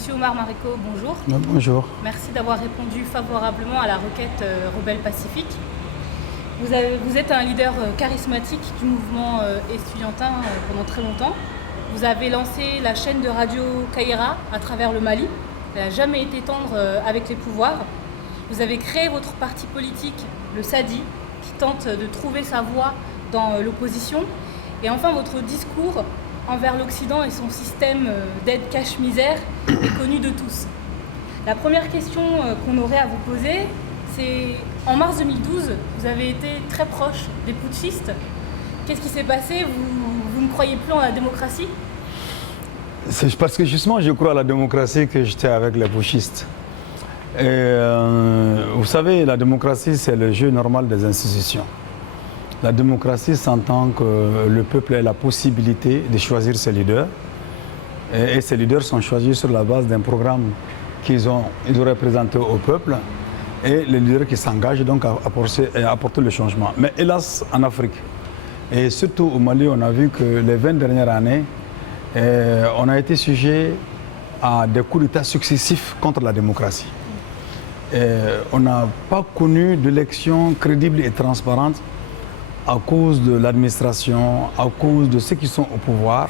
Monsieur Omar Mariko, bonjour. Bonjour. Merci d'avoir répondu favorablement à la requête Rebelle Pacifique. Vous êtes un leader charismatique du mouvement estudiantin pendant très longtemps. Vous avez lancé la chaîne de radio Kaira à travers le Mali. Elle n'a jamais été tendre avec les pouvoirs. Vous avez créé votre parti politique, le SADI, qui tente de trouver sa voie dans l'opposition. Et enfin, votre discours envers l'Occident et son système d'aide cache-misère est connu de tous. La première question qu'on aurait à vous poser, c'est en mars 2012, vous avez été très proche des putschistes. Qu'est-ce qui s'est passé? Vous ne croyez plus en la démocratie? C'est parce que justement je crois à la démocratie que j'étais avec les putschistes. Vous savez, la démocratie, c'est le jeu normal des institutions. La démocratie s'entend que le peuple ait la possibilité de choisir ses leaders. Et ces leaders sont choisis sur la base d'un programme ils auraient présenté au peuple. Et les leaders qui s'engagent donc à apporter le changement. Mais hélas, en Afrique, et surtout au Mali, on a vu que les 20 dernières années, on a été sujet à des coups d'État successifs contre la démocratie. On n'a pas connu d'élections crédibles et transparentes à cause de l'administration, à cause de ceux qui sont au pouvoir,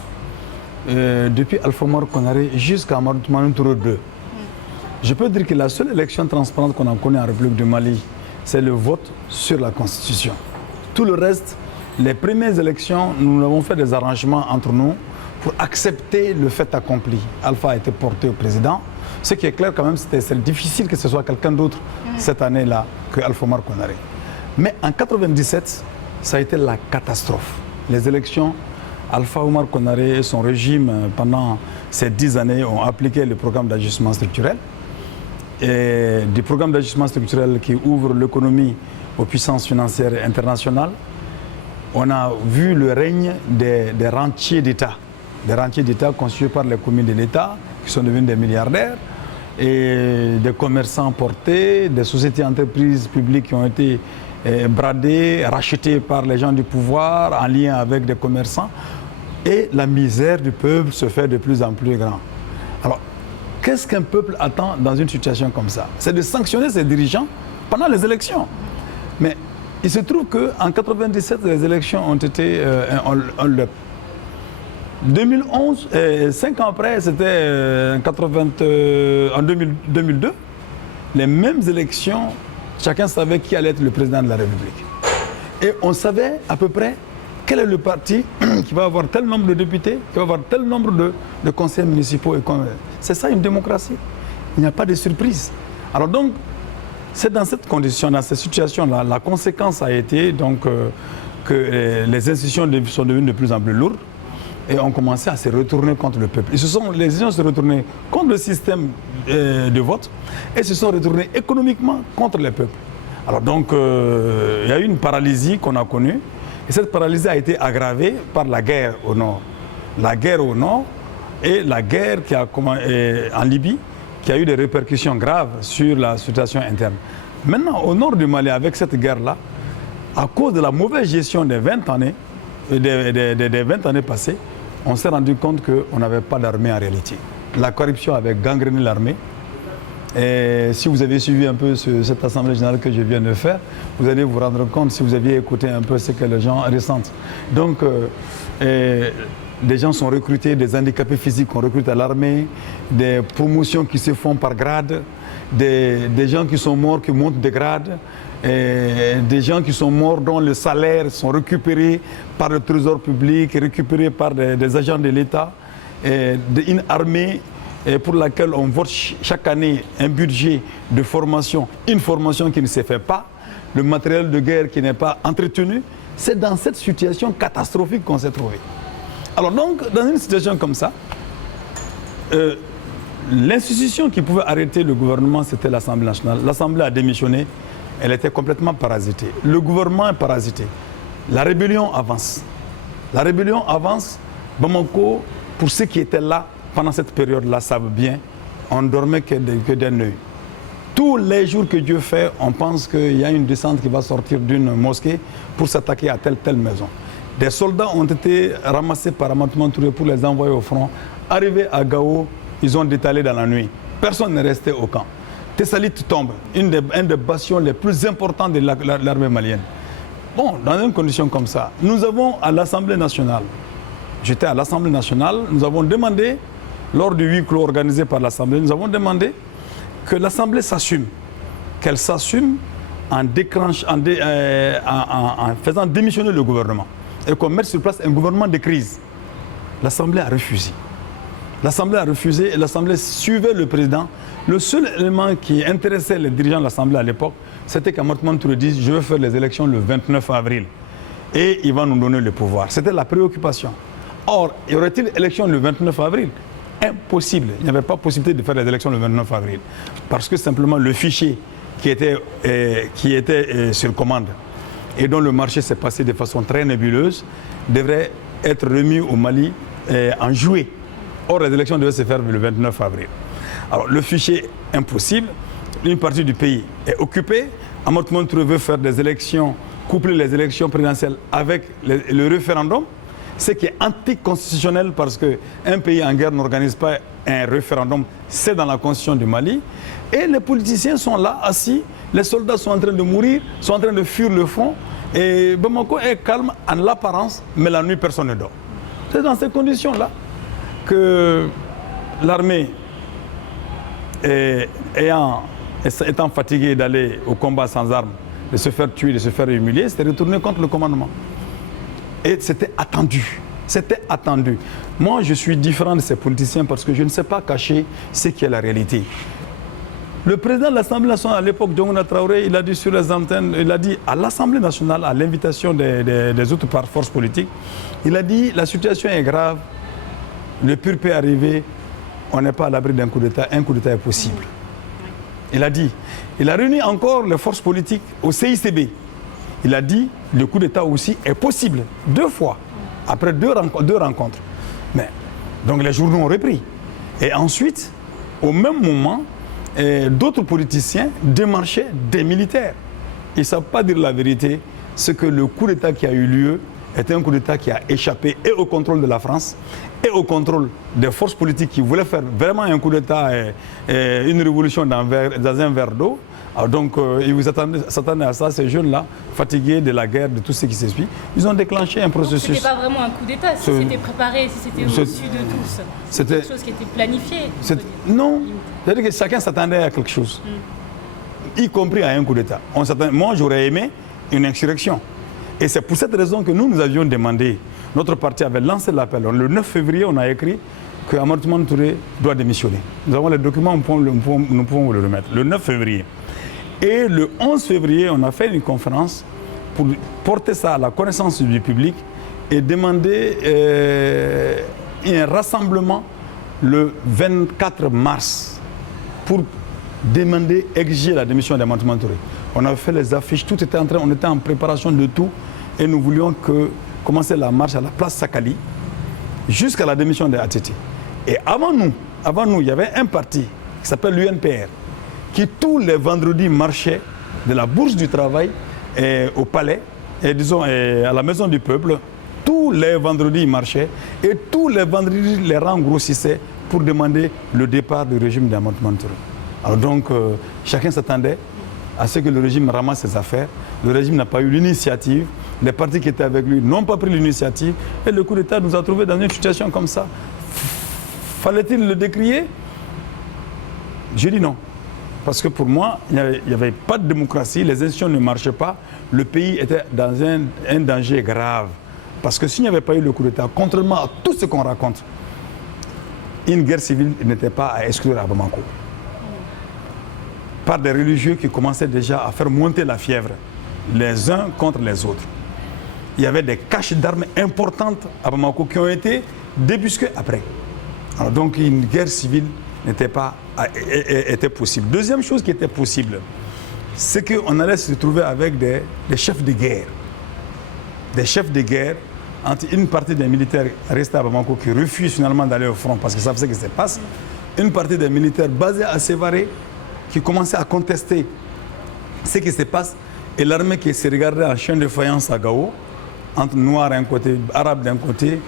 depuis Alpha Oumar Konaré jusqu'à Mahamadou Touré II. Je peux dire que la seule élection transparente qu'on a connue en République du Mali, c'est le vote sur la Constitution. Tout le reste, les premières élections, nous avons fait des arrangements entre nous pour accepter le fait accompli. Alpha a été porté au président. Ce qui est clair quand même, c'est difficile que ce soit quelqu'un d'autre cette année-là que Alpha Oumar Konaré. Mais en 1997, ça a été la catastrophe. Les élections, Alpha Oumar Konaré et son régime, pendant ces 10 années, ont appliqué le programme d'ajustement structurel. Et des programmes d'ajustement structurel qui ouvrent l'économie aux puissances financières internationales. On a vu le règne des rentiers d'État. Des rentiers d'État constitués par les communes de l'État, qui sont devenus des milliardaires, et des commerçants portés, des sociétés entreprises publiques qui ont été bradés, rachetés par les gens du pouvoir en lien avec des commerçants, et la misère du peuple se fait de plus en plus grande. Alors, qu'est-ce qu'un peuple attend dans une situation comme ça? C'est de sanctionner ses dirigeants pendant les élections. Mais il se trouve qu'en 1997, les élections ont été un LEP. 2011, 5 ans après, c'était en 2002, les mêmes élections. Chacun savait qui allait être le président de la République. Et on savait à peu près quel est le parti qui va avoir tel nombre de députés, qui va avoir tel nombre de conseillers municipaux. C'est ça une démocratie. Il n'y a pas de surprise. Alors donc, c'est dans cette condition, dans cette situation-là, la conséquence a été donc, que les institutions sont devenues de plus en plus lourdes et ont commencé à se retourner contre le peuple. Les institutions se retournées contre le système de vote et se sont retournées économiquement contre le peuple. Alors donc, il y a eu une paralysie qu'on a connue et cette paralysie a été aggravée par la guerre au nord. La guerre au nord et la guerre en Libye qui a eu des répercussions graves sur la situation interne. Maintenant, au nord du Mali, avec cette guerre-là, à cause de la mauvaise gestion des 20 années, des 20 années passées, on s'est rendu compte qu'on n'avait pas d'armée en réalité. La corruption avait gangréné l'armée. Et si vous avez suivi un peu cette assemblée générale que je viens de faire, vous allez vous rendre compte, si vous aviez écouté un peu ce que les gens ressentent. Donc, des gens sont recrutés, des handicapés physiques qu'on recrute à l'armée, des promotions qui se font par grade, des gens qui sont morts qui montent de grade, et des gens qui sont morts dont le salaire sont récupérés par le trésor public, récupérés par des agents de l'État, une armée pour laquelle on vote chaque année un budget de formation, une formation qui ne se fait pas, le matériel de guerre qui n'est pas entretenu. C'est dans cette situation catastrophique qu'on s'est trouvé. Alors donc, dans une situation comme ça, l'institution qui pouvait arrêter le gouvernement, c'était l'Assemblée nationale. L'Assemblée a démissionné, elle était complètement parasitée. Le gouvernement est parasité. La rébellion avance. La rébellion avance. Bamako, pour ceux qui étaient là pendant cette période-là, savent bien, on ne dormait que d'un œil. Tous les jours que Dieu fait, on pense qu'il y a une descente qui va sortir d'une mosquée pour s'attaquer à telle maison. Des soldats ont été ramassés par Mahamadou Touré pour les envoyer au front. Arrivés à Gao, ils ont détalé dans la nuit. Personne n'est resté au camp. Tessalit tombe, un des bastions les plus importants de l'armée malienne. Bon, dans une condition comme ça, nous avons à l'Assemblée nationale, j'étais à l'Assemblée nationale, nous avons demandé, lors du huis clos organisé par l'Assemblée, nous avons demandé que l'Assemblée s'assume, qu'elle s'assume en faisant démissionner le gouvernement et qu'on mette sur place un gouvernement de crise. L'Assemblée a refusé. L'Assemblée a refusé et l'Assemblée suivait le président. Le seul élément qui intéressait les dirigeants de l'Assemblée à l'époque, c'était qu'Ahmad Touré dise « je veux faire les élections le 29 avril et il va nous donner le pouvoir ». C'était la préoccupation. Or, y aurait-il élection le 29 avril? Impossible. Il n'y avait pas possibilité de faire les élections le 29 avril. Parce que simplement le fichier qui était sur commande et dont le marché s'est passé de façon très nébuleuse devrait être remis au Mali en juillet. Or, les élections devaient se faire le 29 avril. Alors, le fichier impossible, une partie du pays est occupée. Ahmad Touré veut faire des élections, coupler les élections présidentielles avec le référendum, ce qui est anticonstitutionnel parce qu'un pays en guerre n'organise pas un référendum, c'est dans la constitution du Mali. Et les politiciens sont là, assis, les soldats sont en train de mourir, sont en train de fuir le front. Et Bamako est calme en apparence, mais la nuit, personne ne dort. C'est dans ces conditions-là que l'armée, étant fatiguée d'aller au combat sans armes, de se faire tuer, de se faire humilier, s'est retournée contre le commandement. Et c'était attendu. C'était attendu. Moi, je suis différent de ces politiciens parce que je ne sais pas cacher ce qui est la réalité. Le président de l'Assemblée nationale à l'époque, Diongouna Traoré, il a dit sur les antennes, il a dit à l'Assemblée nationale, à l'invitation des autres forces politiques, il a dit la situation est grave, le pur peut arriver, on n'est pas à l'abri d'un coup d'État, un coup d'État est possible. Il a dit, il a réuni encore les forces politiques au CICB. Il a dit, le coup d'État aussi est possible, 2 fois, après deux rencontres. Mais, donc les journaux ont repris. Et ensuite, au même moment, d'autres politiciens démarchaient des militaires. Ils ne savent pas dire la vérité, c'est que le coup d'État qui a eu lieu était un coup d'État qui a échappé et au contrôle de la France et au contrôle des forces politiques qui voulaient faire vraiment un coup d'État et une révolution dans un verre d'eau. Donc, ils vous s'attendaient à ça, ces jeunes-là, fatigués de la guerre, de tout ce qui s'est suivi. Ils ont déclenché un processus. Ce n'était pas vraiment un coup d'État, si c'était préparé, si c'était au-dessus de tous. C'était quelque chose qui était planifié. Non, c'est-à-dire que chacun s'attendait à quelque chose, y compris à un coup d'État. Moi, j'aurais aimé une insurrection. Et c'est pour cette raison que nous avions demandé, notre parti avait lancé l'appel. Le 9 février, on a écrit que Ahmad Touré doit démissionner. Nous avons les documents, nous pouvons vous le remettre. Le 9 février. Et le 11 février, on a fait une conférence pour porter ça à la connaissance du public et demander un rassemblement le 24 mars pour demander, exiger la démission d'Ahmad Touré. On a fait les affiches, tout était on était en préparation de tout et nous voulions commencer la marche à la place Sakali jusqu'à la démission de ATT. Et avant nous, il y avait un parti qui s'appelle l'UNPR qui tous les vendredis marchait de la Bourse du Travail au palais, et disons à la Maison du Peuple. Tous les vendredis, ils marchaient et tous les vendredis, les rangs grossissaient pour demander le départ du régime d'Ahmad Touré. Alors donc, chacun s'attendait à ce que le régime ramasse ses affaires. Le régime n'a pas eu l'initiative. Les partis qui étaient avec lui n'ont pas pris l'initiative. Et le coup d'État nous a trouvés dans une situation comme ça. Fallait-il le décrier? Je dis non. Parce que pour moi, il n'y avait pas de démocratie, les institutions ne marchaient pas, le pays était dans un danger grave. Parce que s'il n'y avait pas eu le coup d'État, contrairement à tout ce qu'on raconte, une guerre civile n'était pas à exclure à Bamako. Par des religieux qui commençaient déjà à faire monter la fièvre, les uns contre les autres. Il y avait des caches d'armes importantes à Bamako qui ont été débusquées après. Alors donc une guerre civile était possible. Deuxième chose qui était possible, c'est qu'on allait se retrouver avec des chefs de guerre. Des chefs de guerre, entre une partie des militaires restés à Bamako qui refusent finalement d'aller au front parce qu'ils savent ce qui se passe, une partie des militaires basés à Sévaré qui commençaient à contester ce qui se passe, et l'armée qui se regardait en chien de faïence à Gao, entre noirs d'un côté, arabes d'un côté,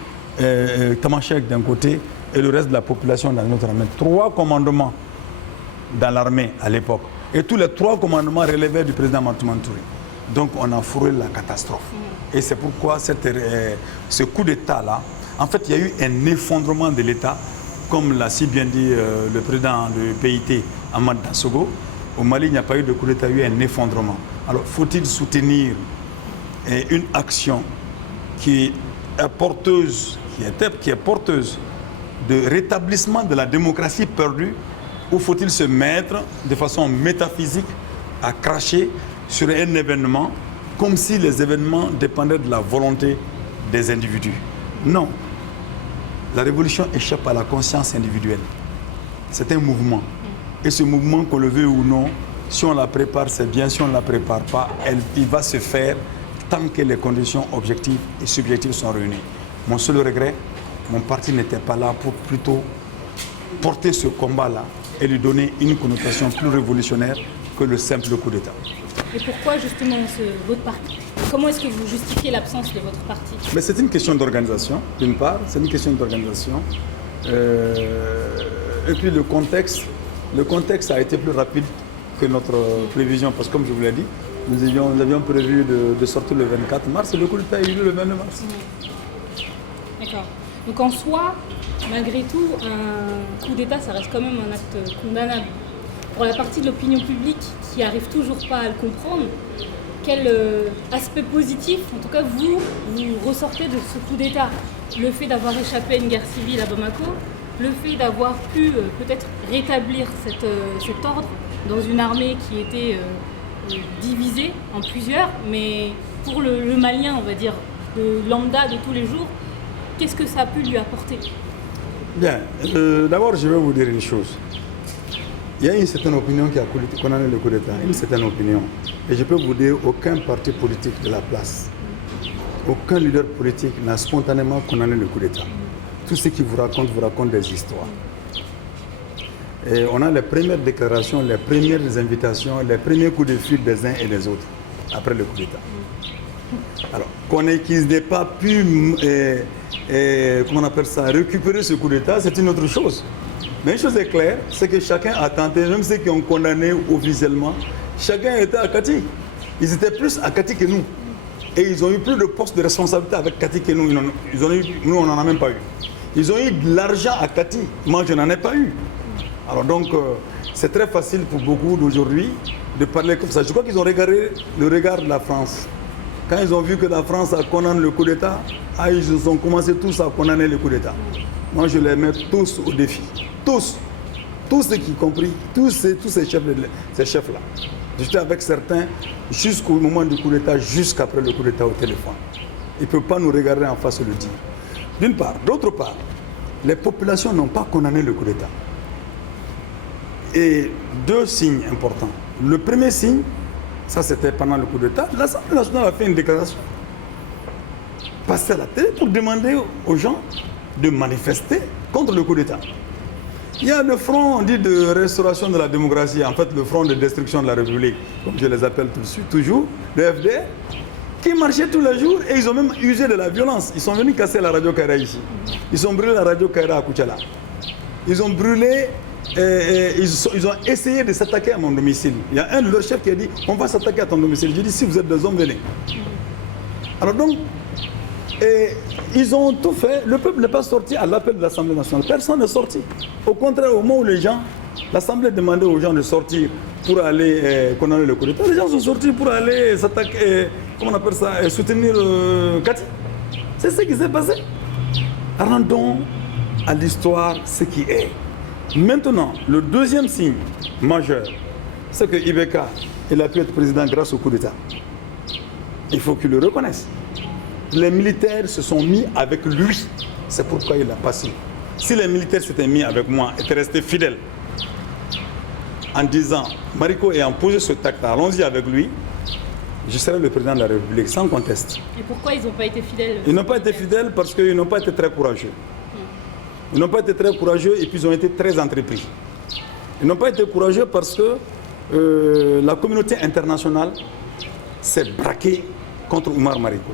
tamashek d'un côté, et le reste de la population dans notre armée. 3 commandements dans l'armée à l'époque. Et tous les 3 commandements relevaient du président Matouma Touré. Donc on a fourré la catastrophe. Et c'est pourquoi ce coup d'État-là, en fait, il y a eu un effondrement de l'État, comme l'a si bien dit le président du PIT, Ahmad Dassogo. Au Mali, il n'y a pas eu de coup d'État, il y a eu un effondrement. Alors, faut-il soutenir une action qui est porteuse, qui est porteuse de rétablissement de la démocratie perdue, ou faut-il se mettre de façon métaphysique à cracher sur un événement comme si les événements dépendaient de la volonté des individus? Non. La révolution échappe à la conscience individuelle. C'est un mouvement. Et ce mouvement, qu'on le veuille ou non, si on la prépare, c'est bien. Si on ne la prépare pas, il va se faire tant que les conditions objectives et subjectives sont réunies. Mon seul regret, mon parti n'était pas là pour plutôt porter ce combat-là et lui donner une connotation plus révolutionnaire que le simple coup d'État. Et pourquoi justement votre parti? Comment est-ce que vous justifiez l'absence de votre parti? Mais c'est une question d'organisation, d'une part, c'est une question d'organisation. Et puis le contexte a été plus rapide que notre prévision, parce que comme je vous l'ai dit, nous avions prévu de sortir le 24 mars et le coup d'État a eu lieu le 22 mars. D'accord. Donc en soi, malgré tout, un coup d'État, ça reste quand même un acte condamnable. Pour la partie de l'opinion publique qui n'arrive toujours pas à le comprendre, quel aspect positif, en tout cas vous ressortez de ce coup d'État? Le fait d'avoir échappé à une guerre civile à Bamako, le fait d'avoir pu peut-être rétablir cet ordre dans une armée qui était divisée en plusieurs, mais pour le Malien, on va dire, de lambda de tous les jours, qu'est-ce que ça a pu lui apporter? Bien, d'abord je vais vous dire une chose. Il y a une certaine opinion qui a condamné le coup d'État, une certaine opinion. Et je peux vous dire, aucun parti politique de la place, aucun leader politique n'a spontanément condamné le coup d'État. Tout ce qui vous raconte des histoires. Et on a les premières déclarations, les premières invitations, les premiers coups de fil des uns et des autres après le coup d'État. Alors, qu'ils n'aient pas pu, récupérer ce coup d'État, c'est une autre chose. Mais une chose est claire, c'est que chacun a tenté, même ceux qui ont condamné officiellement, chacun était à Kati. Ils étaient plus à Kati que nous. Et ils ont eu plus de postes de responsabilité avec Kati que nous. Nous, on n'en a même pas eu. Ils ont eu de l'argent à Kati. Moi, je n'en ai pas eu. Alors donc, c'est très facile pour beaucoup d'aujourd'hui de parler comme ça. Je crois qu'ils ont regardé le regard de la France. Quand ils ont vu que la France a condamné le coup d'État, ils ont commencé tous à condamner le coup d'État. Moi, je les mets tous au défi. Tous ceux qui compris, tous ces chefs-là. J'étais avec certains jusqu'au moment du coup d'État, jusqu'après le coup d'État au téléphone. Ils ne peuvent pas nous regarder en face et le dire. D'une part. D'autre part, les populations n'ont pas condamné le coup d'État. Et 2 signes importants. Le premier signe, ça c'était pendant le coup d'État, l'Assemblée nationale a fait une déclaration. Passer à la télé pour demander aux gens de manifester contre le coup d'État. Il y a le front dit de restauration de la démocratie, en fait le front de destruction de la République, comme je les appelle toujours, le FDR, qui marchaient tous les jours et ils ont même usé de la violence. Ils sont venus casser la radio Kaira ici. Ils ont brûlé la radio Kaira à Koutchala. Ils ont brûlé, ils ont essayé de s'attaquer à mon domicile. Il y a un de leurs chefs qui a dit, on va s'attaquer à ton domicile. Je dis, si vous êtes des hommes, venez. Alors donc, ils ont tout fait. Le peuple n'est pas sorti à l'appel de l'Assemblée nationale. Personne n'est sorti. Au contraire, au moment où l'Assemblée demandait aux gens de sortir pour aller condamner le coup d'État, les gens sont sortis pour aller s'attaquer, soutenir Kati. C'est ce qui s'est passé. Rendons à l'histoire ce qui est. Maintenant, le deuxième signe majeur, c'est que Ibeka, il a pu être président grâce au coup d'État. Il faut qu'il le reconnaisse. Les militaires se sont mis avec lui. C'est pourquoi il a passé. Si les militaires s'étaient mis avec moi, étaient restés fidèles, en disant, Mariko ayant posé ce acte, allons-y avec lui, je serai le président de la République, sans conteste. Et pourquoi ils n'ont pas été fidèles? Ils n'ont pas été fidèles parce qu'ils n'ont pas été très courageux. Ils n'ont pas été très courageux et puis ils ont été très entrepris. Ils n'ont pas été courageux parce que la communauté internationale s'est braquée contre Oumar Mariko.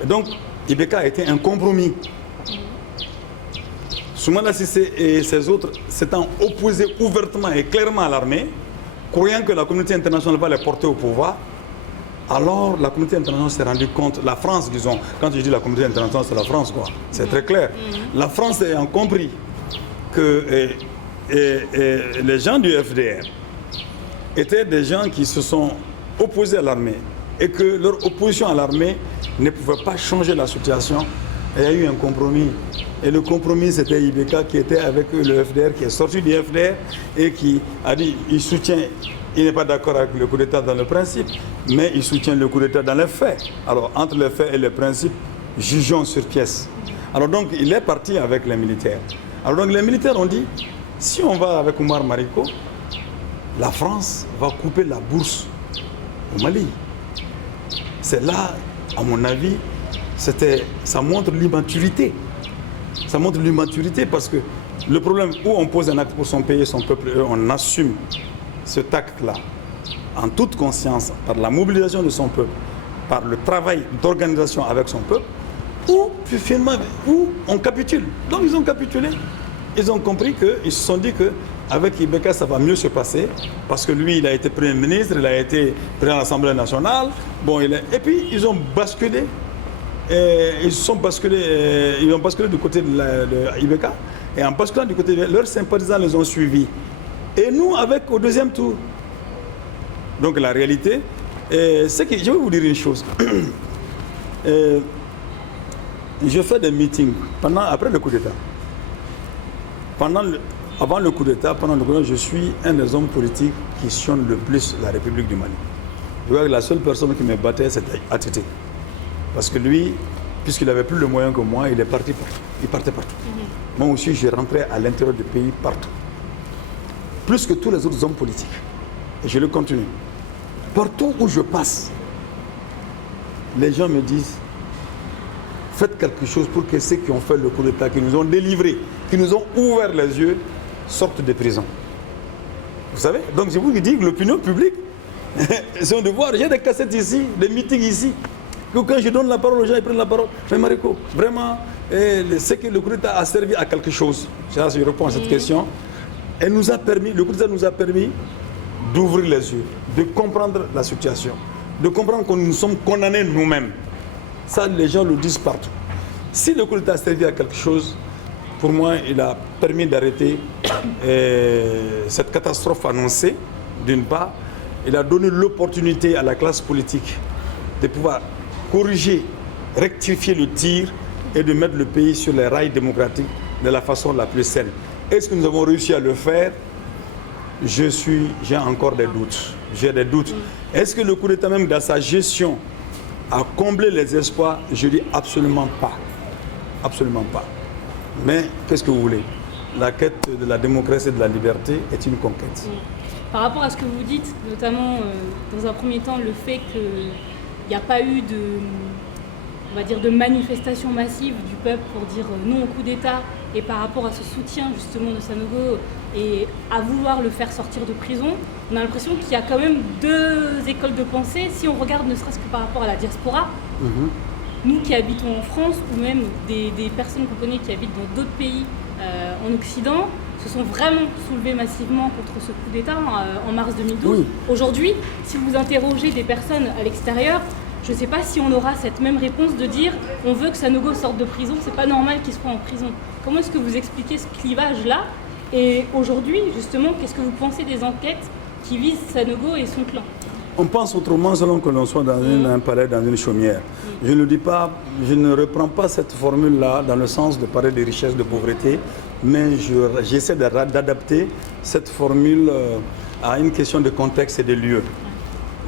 Et donc, Ibeka a été un compromis. Soumaïla Cissé et ses autres s'étant opposés ouvertement et clairement à l'armée, croyant que la communauté internationale va les porter au pouvoir, alors la communauté internationale s'est rendue compte, la France disons, quand je dis la communauté internationale c'est la France quoi, c'est très clair. La France ayant compris que les gens du FDR étaient des gens qui se sont opposés à l'armée et que leur opposition à l'armée ne pouvait pas changer la situation. Et il y a eu un compromis. Et le compromis, c'était Ibeka qui était avec le FDR, qui est sorti du FDR et qui a dit il soutient, il n'est pas d'accord avec le coup d'État dans le principe, mais il soutient le coup d'État dans les faits. Alors, entre les faits et les principes, jugeons sur pièce. Alors donc, il est parti avec les militaires. Alors donc, les militaires ont dit, si on va avec Oumar Mariko, la France va couper la bourse au Mali. C'est là, à mon avis, ça montre l'immaturité. Ça montre l'immaturité parce que le problème où on pose un acte pour son pays et son peuple, on assume cet acte-là en toute conscience, par la mobilisation de son peuple, par le travail d'organisation avec son peuple, ou finalement, où on capitule. Donc ils ont capitulé. Ils ont compris ils se sont dit qu'avec Ibeka, ça va mieux se passer, parce que lui, il a été Premier ministre, il a été président de l'Assemblée nationale, et puis ils ont basculé. Ils ont basculé du côté de Ibeka, et en basculant du côté de leurs sympathisants les ont suivis. Et nous, au deuxième tour. Donc la réalité, c'est que je vais vous dire une chose. Je fais des meetings après le coup d'État. Avant le coup d'État, je suis un des hommes politiques qui sillonne le plus la République du Mali. Je vois que la seule personne qui me battait, c'était ATT. Parce que lui, puisqu'il n'avait plus le moyen que moi, il est parti partout. Il partait partout. Moi aussi, je rentrais à l'intérieur du pays partout. Plus que tous les autres hommes politiques. Et je le continue. Partout où je passe, les gens me disent, faites quelque chose pour que ceux qui ont fait le coup d'État, qui nous ont délivrés, qui nous ont ouvert les yeux, sortent des prisons. Vous savez? Donc je vous dis que l'opinion publique, c'est un devoir. J'ai des cassettes ici, des meetings ici. Que quand je donne la parole aux gens, ils prennent la parole. Mais Mariko, vraiment, c'est que le coup d'État a servi à quelque chose. Je réponds à cette question. Le coup d'État nous a permis d'ouvrir les yeux, de comprendre la situation, de comprendre que nous sommes condamnés nous-mêmes. Ça, les gens le disent partout. Si le coup d'État a servi à quelque chose, pour moi, il a permis d'arrêter cette catastrophe annoncée, d'une part. Il a donné l'opportunité à la classe politique de pouvoir corriger, rectifier le tir et de mettre le pays sur les rails démocratiques de la façon la plus saine. Est-ce que nous avons réussi à le faire? J'ai encore des doutes. J'ai des doutes. Est-ce que le coup d'État, même dans sa gestion, a comblé les espoirs? Je dis absolument pas. Absolument pas. Mais qu'est-ce que vous voulez? La quête de la démocratie et de la liberté est une conquête. Par rapport à ce que vous dites, notamment dans un premier temps, le fait qu'il n'y a pas eu de manifestation massive du peuple pour dire non au coup d'État, et par rapport à ce soutien justement de Sanogo et à vouloir le faire sortir de prison, on a l'impression qu'il y a quand même deux écoles de pensée. Si on regarde ne serait-ce que par rapport à la diaspora, nous qui habitons en France, ou même des personnes qu'on connaît qui habitent dans d'autres pays en Occident, se sont vraiment soulevés massivement contre ce coup d'État en mars 2012. Oui. Aujourd'hui, si vous interrogez des personnes à l'extérieur, je ne sais pas si on aura cette même réponse de dire on veut que Sanogo sorte de prison, c'est pas normal qu'il soit en prison. Comment est-ce que vous expliquez ce clivage-là? Et aujourd'hui, justement, qu'est-ce que vous pensez des enquêtes qui visent Sanogo et son clan? On pense autrement selon que l'on soit dans un palais, dans une chaumière. Je ne dis pas, je ne reprends pas cette formule-là dans le sens de parler de richesse, de pauvreté, mais j'essaie d'adapter cette formule à une question de contexte et de lieu.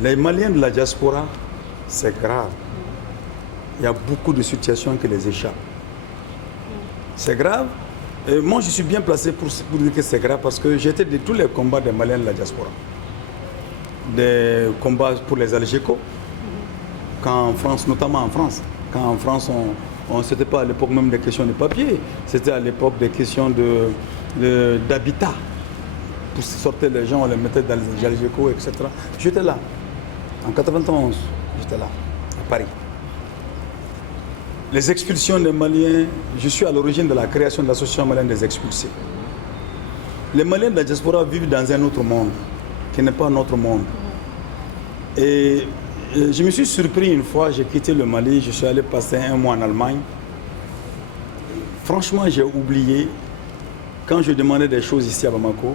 Les Maliens de la diaspora, c'est grave. Il y a beaucoup de situations qui les échappent. C'est grave. Et moi, je suis bien placé pour dire que c'est grave parce que j'étais de tous les combats des Maliens de la diaspora. Des combats pour les Algéco, quand en France, notamment en France, quand en France, c'était pas à l'époque même des questions de papier, c'était à l'époque des questions d'habitat. Pour sortir les gens, on les mettait dans les Algéco, etc. J'étais là, en 91, j'étais là, à Paris. les expulsions des Maliens, je suis à l'origine de la création de l'association malienne des expulsés. Les Maliens de la diaspora vivent dans un autre monde, qui n'est pas notre monde. Et je me suis surpris une fois, j'ai quitté le Mali, je suis allé passer un mois en Allemagne. Franchement, j'ai oublié, quand je demandais des choses ici à Bamako,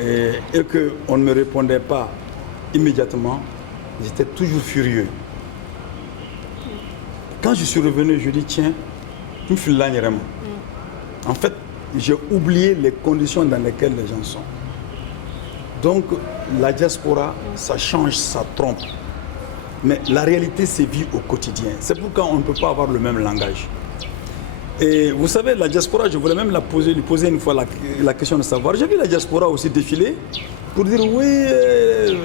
et qu'on ne me répondait pas immédiatement, j'étais toujours furieux. Quand je suis revenu, je dis tiens, tu me fais l'agnément. En fait, j'ai oublié les conditions dans lesquelles les gens sont. Donc, la diaspora, ça change, ça trompe. Mais la réalité, c'est vie au quotidien. C'est pourquoi on ne peut pas avoir le même langage. Et vous savez, la diaspora, je voulais même lui poser une fois la question de savoir. J'ai vu la diaspora aussi défiler pour dire oui,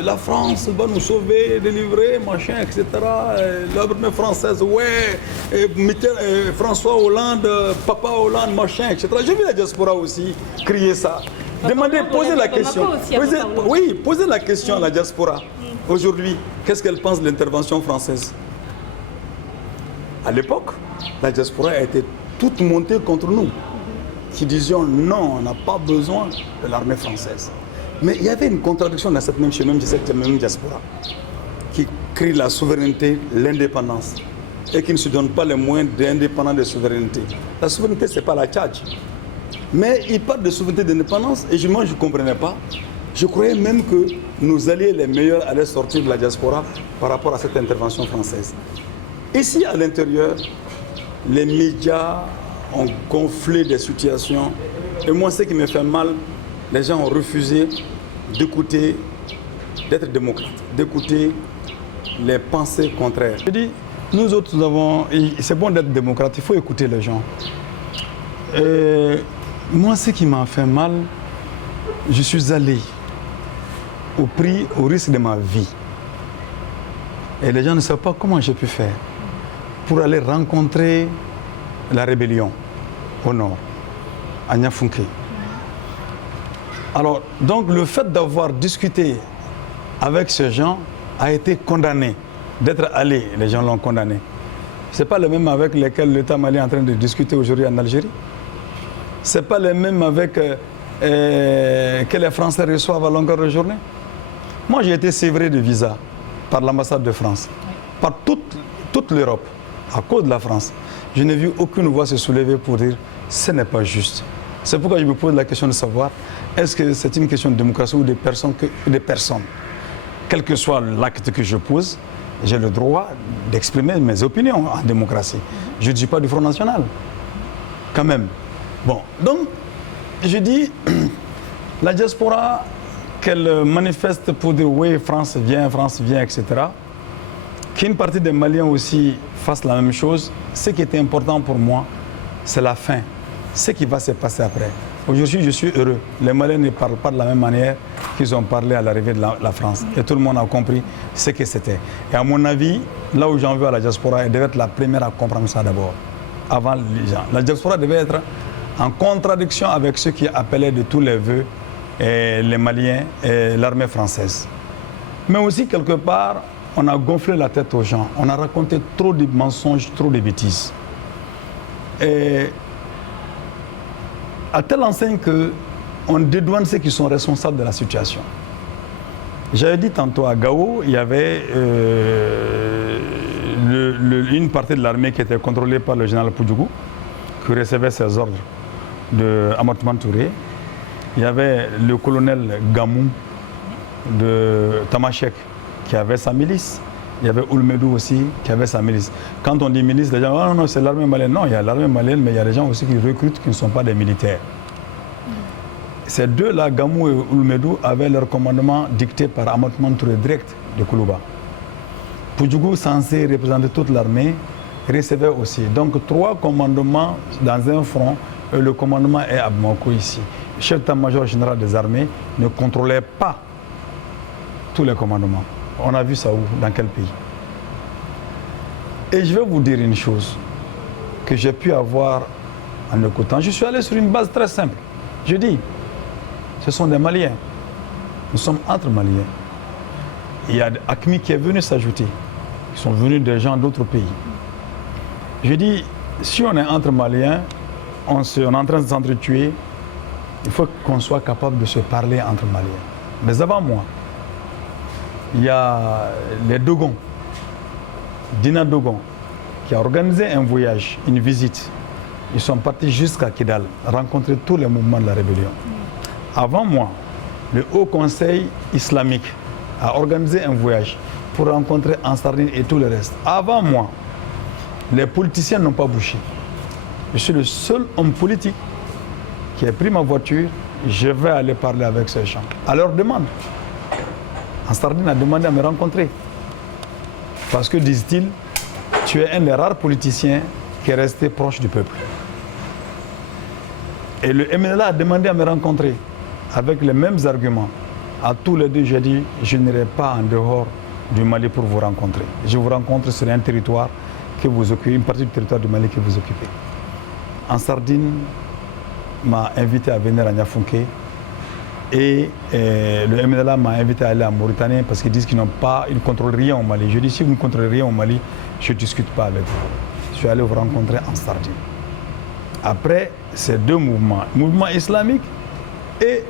la France va nous sauver, délivrer, machin, etc. L'armée française, ouais, François Hollande, Papa Hollande, machin, etc. J'ai vu la diaspora aussi crier ça. Demandez, posez la question. Posez la question à la diaspora. Aujourd'hui, qu'est-ce qu'elle pense de l'intervention française? À l'époque, la diaspora a été toute montée contre nous, qui disions non, on n'a pas besoin de l'armée française. Mais il y avait une contradiction dans cette même diaspora, qui crie la souveraineté, l'indépendance, et qui ne se donne pas les moyens d'indépendance et de souveraineté. La souveraineté, ce n'est pas la Tchad. Mais il parle de souveraineté et d'indépendance, et moi je ne comprenais pas. Je croyais même que nos alliés les meilleurs allaient sortir de la diaspora par rapport à cette intervention française. Ici, à l'intérieur, les médias ont gonflé des situations. Et moi, ce qui me fait mal, les gens ont refusé d'écouter, d'être démocrates, d'écouter les pensées contraires. Je dis, nous autres, c'est bon d'être démocrate, il faut écouter les gens. Moi, ce qui m'a fait mal, je suis allé au risque de ma vie. Et les gens ne savent pas comment j'ai pu faire pour aller rencontrer la rébellion au nord, à Niafunké. Alors, donc le fait d'avoir discuté avec ces gens a été condamné, d'être allé, les gens l'ont condamné. Ce n'est pas le même avec lesquels l'État malien est en train de discuter aujourd'hui en Algérie. Ce n'est pas le même avec que les Français reçoivent à longueur de journée. Moi, j'ai été sévré de visa par l'ambassade de France, par toute l'Europe, à cause de la France. Je n'ai vu aucune voix se soulever pour dire ce n'est pas juste. C'est pourquoi je me pose la question de savoir est-ce que c'est une question de démocratie ou des personnes. Quel que soit l'acte que je pose, j'ai le droit d'exprimer mes opinions en démocratie. Je ne dis pas du Front National, quand même. Bon, donc, je dis, la diaspora, qu'elle manifeste pour dire oui, France vient, etc. Qu'une partie des Maliens aussi fasse la même chose. Ce qui était important pour moi, c'est la fin. Ce qui va se passer après. Aujourd'hui, je suis heureux. Les Maliens ne parlent pas de la même manière qu'ils ont parlé à l'arrivée de la France. Et tout le monde a compris ce que c'était. Et à mon avis, là où j'en veux à la diaspora, elle devait être la première à comprendre ça d'abord, avant les gens. La diaspora devait être en contradiction avec ceux qui appelaient de tous les vœux les Maliens et l'armée française. Mais aussi, quelque part, on a gonflé la tête aux gens. On a raconté trop de mensonges, trop de bêtises. Et à telle enseigne qu'on dédouane ceux qui sont responsables de la situation. J'avais dit tantôt à Gao, il y avait une partie de l'armée qui était contrôlée par le général Poudjougou, qui recevait ses ordres de Amatouman Touré. Il y avait le colonel Gamou de Tamashek qui avait sa milice. Il y avait Oulmedou aussi qui avait sa milice. Quand on dit milice, les gens disent oh non, c'est l'armée malienne. Non, il y a l'armée malienne, mais il y a des gens aussi qui recrutent qui ne sont pas des militaires. Ces deux-là, Gamou et Oulmedou, avaient leur commandement dicté par Amatouman Touré direct de Koulouba. Poudjougou, censé représenter toute l'armée, recevait aussi. Donc 3 commandements dans un front, et le commandement est à Bamako ici. Le chef d'état-major général des armées ne contrôlait pas tous les commandements. On a vu ça où? Dans quel pays? Et je vais vous dire une chose que j'ai pu avoir en écoutant. Je suis allé sur une base très simple. Je dis, ce sont des Maliens. Nous sommes entre Maliens. Il y a AQMI qui est venu s'ajouter. Ils sont venus des gens d'autres pays. Je dis, si on est entre Maliens, on est en train de s'entretuer, il faut qu'on soit capable de se parler entre Maliens. Mais avant moi, il y a les Dogons, Dina Dogon, qui a organisé un voyage, une visite. Ils sont partis jusqu'à Kidal, rencontrer tous les mouvements de la rébellion. Avant moi, le Haut Conseil islamique a organisé un voyage pour rencontrer Ansardine et tout le reste. Avant moi, les politiciens n'ont pas bougé. Je suis le seul homme politique qui a pris ma voiture, je vais aller parler avec ces gens. À leur demande. Ansardine a demandé à me rencontrer. Parce que, disent-ils, tu es un des rares politiciens qui est resté proche du peuple. Et le MNLA a demandé à me rencontrer avec les mêmes arguments. À tous les deux, j'ai dit, je n'irai pas en dehors du Mali pour vous rencontrer. Je vous rencontre sur un territoire que vous occupez, une partie du territoire du Mali que vous occupez. Ansardine m'a invité à venir à Niafunké et le MNLA m'a invité à aller en Mauritanie parce qu'ils disent qu'ils ne contrôlent rien au Mali. Je dis, si vous ne contrôlez rien au Mali, je ne discute pas avec vous. Je suis allé vous rencontrer en Ansardine. Après ces deux mouvements, le mouvement islamique et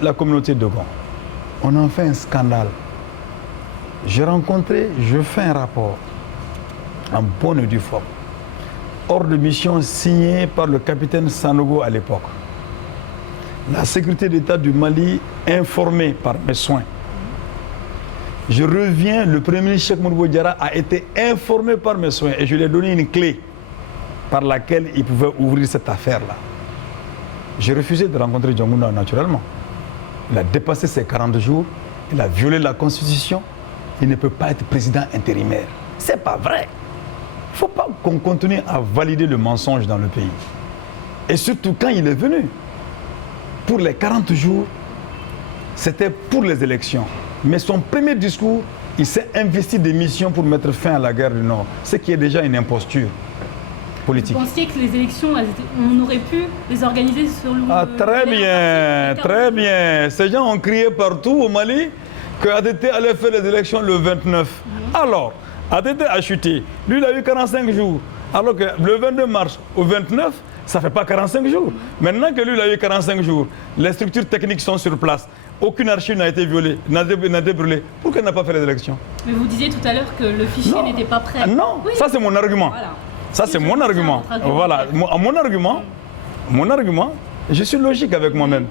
la communauté Dogon, on a fait un scandale. J'ai rencontré, je fais un rapport en bonne et due forme, ordre de mission signé par le capitaine Sanogo à l'époque. La sécurité d'État du Mali informée par mes soins. Je reviens, le premier ministre Cheikh Modibo Diarra a été informé par mes soins et je lui ai donné une clé par laquelle il pouvait ouvrir cette affaire-là. J'ai refusé de rencontrer Diongounda naturellement. Il a dépassé ses 40 jours, il a violé la Constitution, il ne peut pas être président intérimaire. C'est pas vrai. Il ne faut pas qu'on continue à valider le mensonge dans le pays. Et surtout quand il est venu, pour les 40 jours, c'était pour les élections. Mais son premier discours, il s'est investi des missions pour mettre fin à la guerre du Nord, ce qui est déjà une imposture politique. Vous pensiez que les élections, on aurait pu les organiser sur le... Ah, très bien, très bien. Ces gens ont crié partout au Mali que ATT allait faire les élections le 29. Alors, ATT a chuté. Lui, il a eu 45 jours. Alors que le 22 mars au 29, ça ne fait pas 45 jours. Maintenant que lui, il a eu 45 jours, les structures techniques sont sur place. Aucune archive n'a été violée, n'a été brûlée. Pourquoi il n'a pas fait les élections? Mais vous disiez tout à l'heure que le fichier n'était pas prêt. Non, oui. Ça c'est mon argument. Voilà. Ça c'est mon argument. Voilà, mon argument, je suis logique avec moi-même.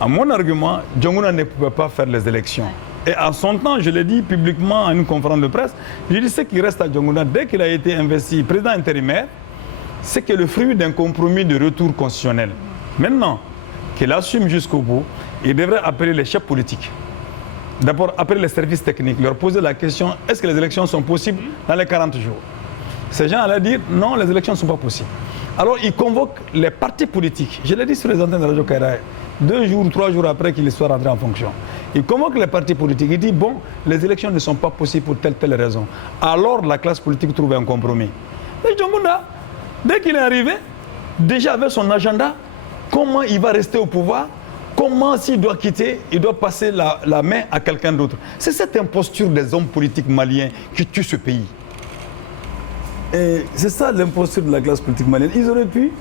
À mon argument, Diongounda ne pouvait pas faire les élections. Et à son temps, je l'ai dit publiquement à une conférence de presse, je dis ce qui reste à Diongounda, dès qu'il a été investi président intérimaire, c'est que le fruit d'un compromis de retour constitutionnel. Maintenant qu'il assume jusqu'au bout, il devrait appeler les chefs politiques. D'abord, appeler les services techniques, leur poser la question, est-ce que les élections sont possibles dans les 40 jours? Ces gens allaient dire, non, les élections ne sont pas possibles. Alors, ils convoquent les partis politiques. Je l'ai dit sur les antennes de Radio Kairaï, 2 jours, 3 jours après qu'il soit rentré en fonction. Ils convoquent les partis politiques. Ils disent, bon, les élections ne sont pas possibles pour telle raison. Alors, la classe politique trouve un compromis. Mais Diongounda, dès qu'il est arrivé, déjà avec son agenda, comment il va rester au pouvoir, comment s'il doit quitter, il doit passer la main à quelqu'un d'autre. C'est cette imposture des hommes politiques maliens qui tue ce pays. Et c'est ça l'imposture de la classe politique malienne. Ils auraient pu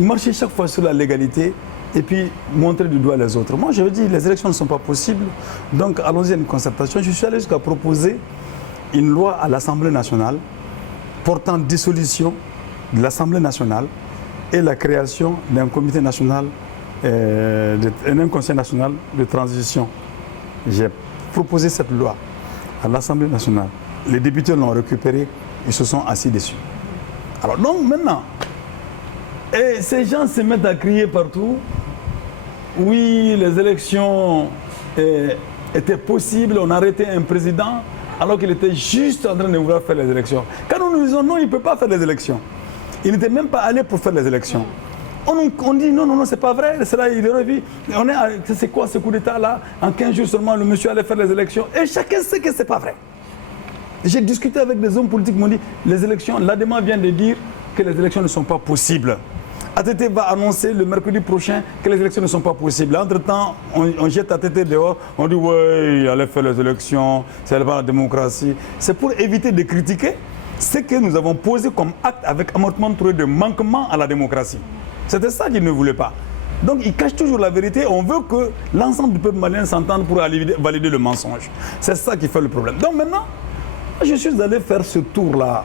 marcher chaque fois sur la légalité et puis montrer du doigt les autres. Moi, je veux dire, les élections ne sont pas possibles, donc allons-y à une concertation. Je suis allé jusqu'à proposer une loi à l'Assemblée nationale portant dissolution de l'Assemblée nationale et la création d'un comité national, d'un conseil national de transition. J'ai proposé cette loi à l'Assemblée nationale. Les députés l'ont récupérée, ils se sont assis dessus. Alors donc maintenant, et ces gens se mettent à crier partout, oui, les élections étaient possibles, on a arrêté un président, alors qu'il était juste en train de vouloir faire les élections. Quand nous nous disons non, il ne peut pas faire les élections. Il n'était même pas allé pour faire les élections. On dit non, c'est pas vrai, c'est là, il est revu. C'est quoi ce coup d'État-là? En 15 jours seulement, le monsieur allait faire les élections. Et chacun sait que c'est pas vrai. J'ai discuté avec des hommes politiques qui m'ont dit, les élections, l'ADEMA vient de dire que les élections ne sont pas possibles. ATT va annoncer le mercredi prochain que les élections ne sont pas possibles. Entre-temps, on jette ATT dehors, on dit ouais, il allait faire les élections, c'est pas la démocratie. C'est pour éviter de critiquer. ce que nous avons posé comme acte avec Amadou Touré de manquement à la démocratie. C'était ça qu'ils ne voulaient pas. Donc ils cachent toujours la vérité. On veut que l'ensemble du peuple malien s'entende pour valider le mensonge. C'est ça qui fait le problème. Donc maintenant, je suis allé faire ce tour-là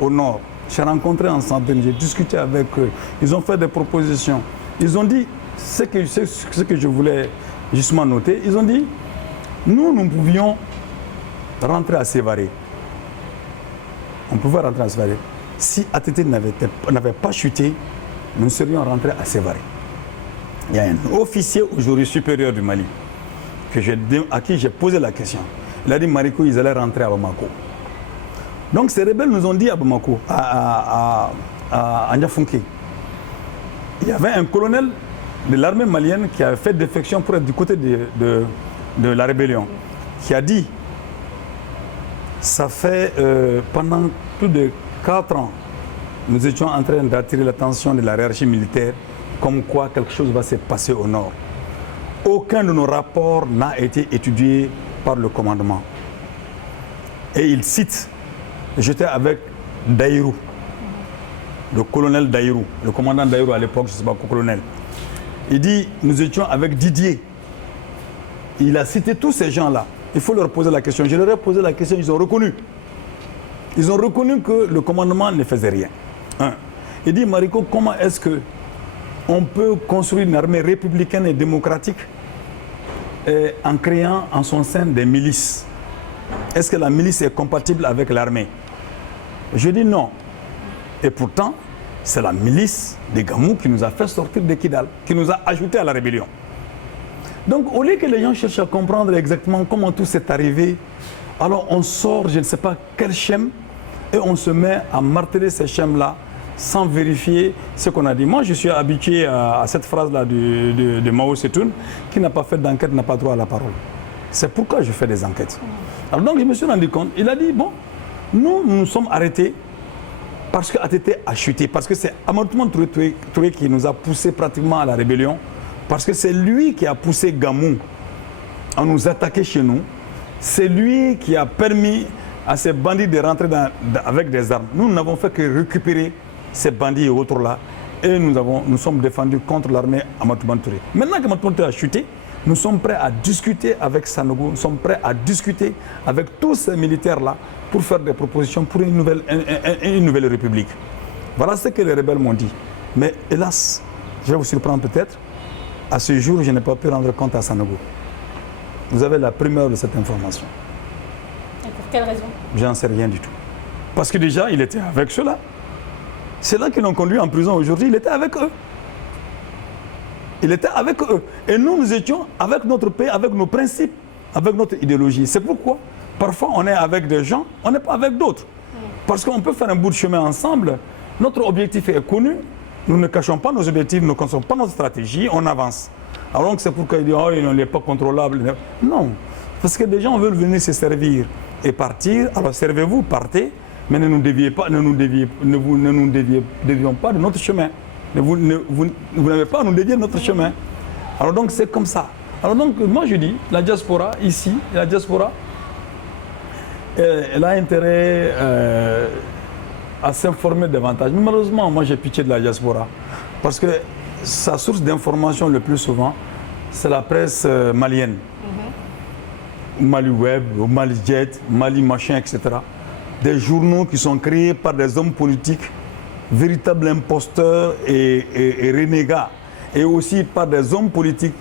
au nord. J'ai rencontré en centaine, j'ai discuté avec eux. Ils ont fait des propositions. Ils ont dit ce que je voulais justement noter. Ils ont dit, nous pouvions rentrer à Sévaré. On pouvait rentrer à Sévaré. Si ATT n'avait pas chuté, nous serions rentrés à Sévaré. Il y a un officier aujourd'hui supérieur du Mali à qui j'ai posé la question. Il a dit, Mariko, ils allaient rentrer à Bamako. Donc ces rebelles nous ont dit à Bamako, à Niafunké, il y avait un colonel de l'armée malienne qui avait fait défection pour être du côté de la rébellion, qui a dit, ça fait pendant plus de 4 ans, nous étions en train d'attirer l'attention de la hiérarchie militaire, comme quoi quelque chose va se passer au nord. Aucun de nos rapports n'a été étudié par le commandement. Et il cite, j'étais avec Daïrou, le colonel Daïrou, le commandant Daïrou à l'époque, je ne sais pas, colonel. Il dit, nous étions avec Didier. Il a cité tous ces gens-là. Il faut leur poser la question. Je leur ai posé la question, ils ont reconnu. Ils ont reconnu que le commandement ne faisait rien. Il dit, Mariko, comment est-ce qu'on peut construire une armée républicaine et démocratique en créant en son sein des milices? Est-ce que la milice est compatible avec l'armée? Je dis non. Et pourtant, c'est la milice des Gamou qui nous a fait sortir de Kidal, qui nous a ajouté à la rébellion. Donc, au lieu que les gens cherchent à comprendre exactement comment tout s'est arrivé, alors on sort, je ne sais pas quel schéma, et on se met à marteler ces schèmes-là sans vérifier ce qu'on a dit. Moi, je suis habitué à cette phrase-là de Mao Tse-tung, qui n'a pas fait d'enquête n'a pas droit à la parole. C'est pourquoi je fais des enquêtes. Alors donc, je me suis rendu compte, il a dit, bon, nous sommes arrêtés parce que ATT a chuté, parce que c'est Amadou Touré qui nous a poussé pratiquement à la rébellion, parce que c'est lui qui a poussé Gamou à nous attaquer chez nous, c'est lui qui a permis à ces bandits de rentrer avec des armes. Nous n'avons fait que récupérer ces bandits et autres-là, et nous sommes défendus contre l'armée Amadou Touré. Maintenant qu'Amadou Touré a chuté, nous sommes prêts à discuter avec Sanogo, nous sommes prêts à discuter avec tous ces militaires-là pour faire des propositions pour une nouvelle république. Voilà ce que les rebelles m'ont dit. Mais hélas, je vais vous surprendre peut-être, à ce jour, je n'ai pas pu rendre compte à Sanogo. Vous avez la primeur de cette information. Et pour quelle raison? J'en sais rien du tout. Parce que déjà, il était avec ceux-là. C'est là qu'ils l'ont conduit en prison aujourd'hui, il était avec eux. Il était avec eux. Et nous étions avec notre pays, avec nos principes, avec notre idéologie. C'est pourquoi, parfois, on est avec des gens, on n'est pas avec d'autres. Parce qu'on peut faire un bout de chemin ensemble. Notre objectif est connu. Nous ne cachons pas nos objectifs, nous ne cachons pas notre stratégie, on avance. Alors donc c'est pourquoi il dit, oh, il n'est pas contrôlable. Non, parce que des gens veulent venir se servir et partir. Alors servez-vous, partez, mais ne nous déviez pas, ne nous dévions pas de notre chemin. Vous n'avez pas à nous dévier de notre chemin. Alors donc c'est comme ça. Alors donc moi je dis, la diaspora ici, elle a intérêt à s'informer davantage. Mais malheureusement, moi j'ai pitié de la diaspora. Parce que sa source d'information le plus souvent, c'est la presse malienne. Mali Web, Mali Jet, Mali Machin, etc. Des journaux qui sont créés par des hommes politiques, véritables imposteurs et renégats. Et aussi par des hommes politiques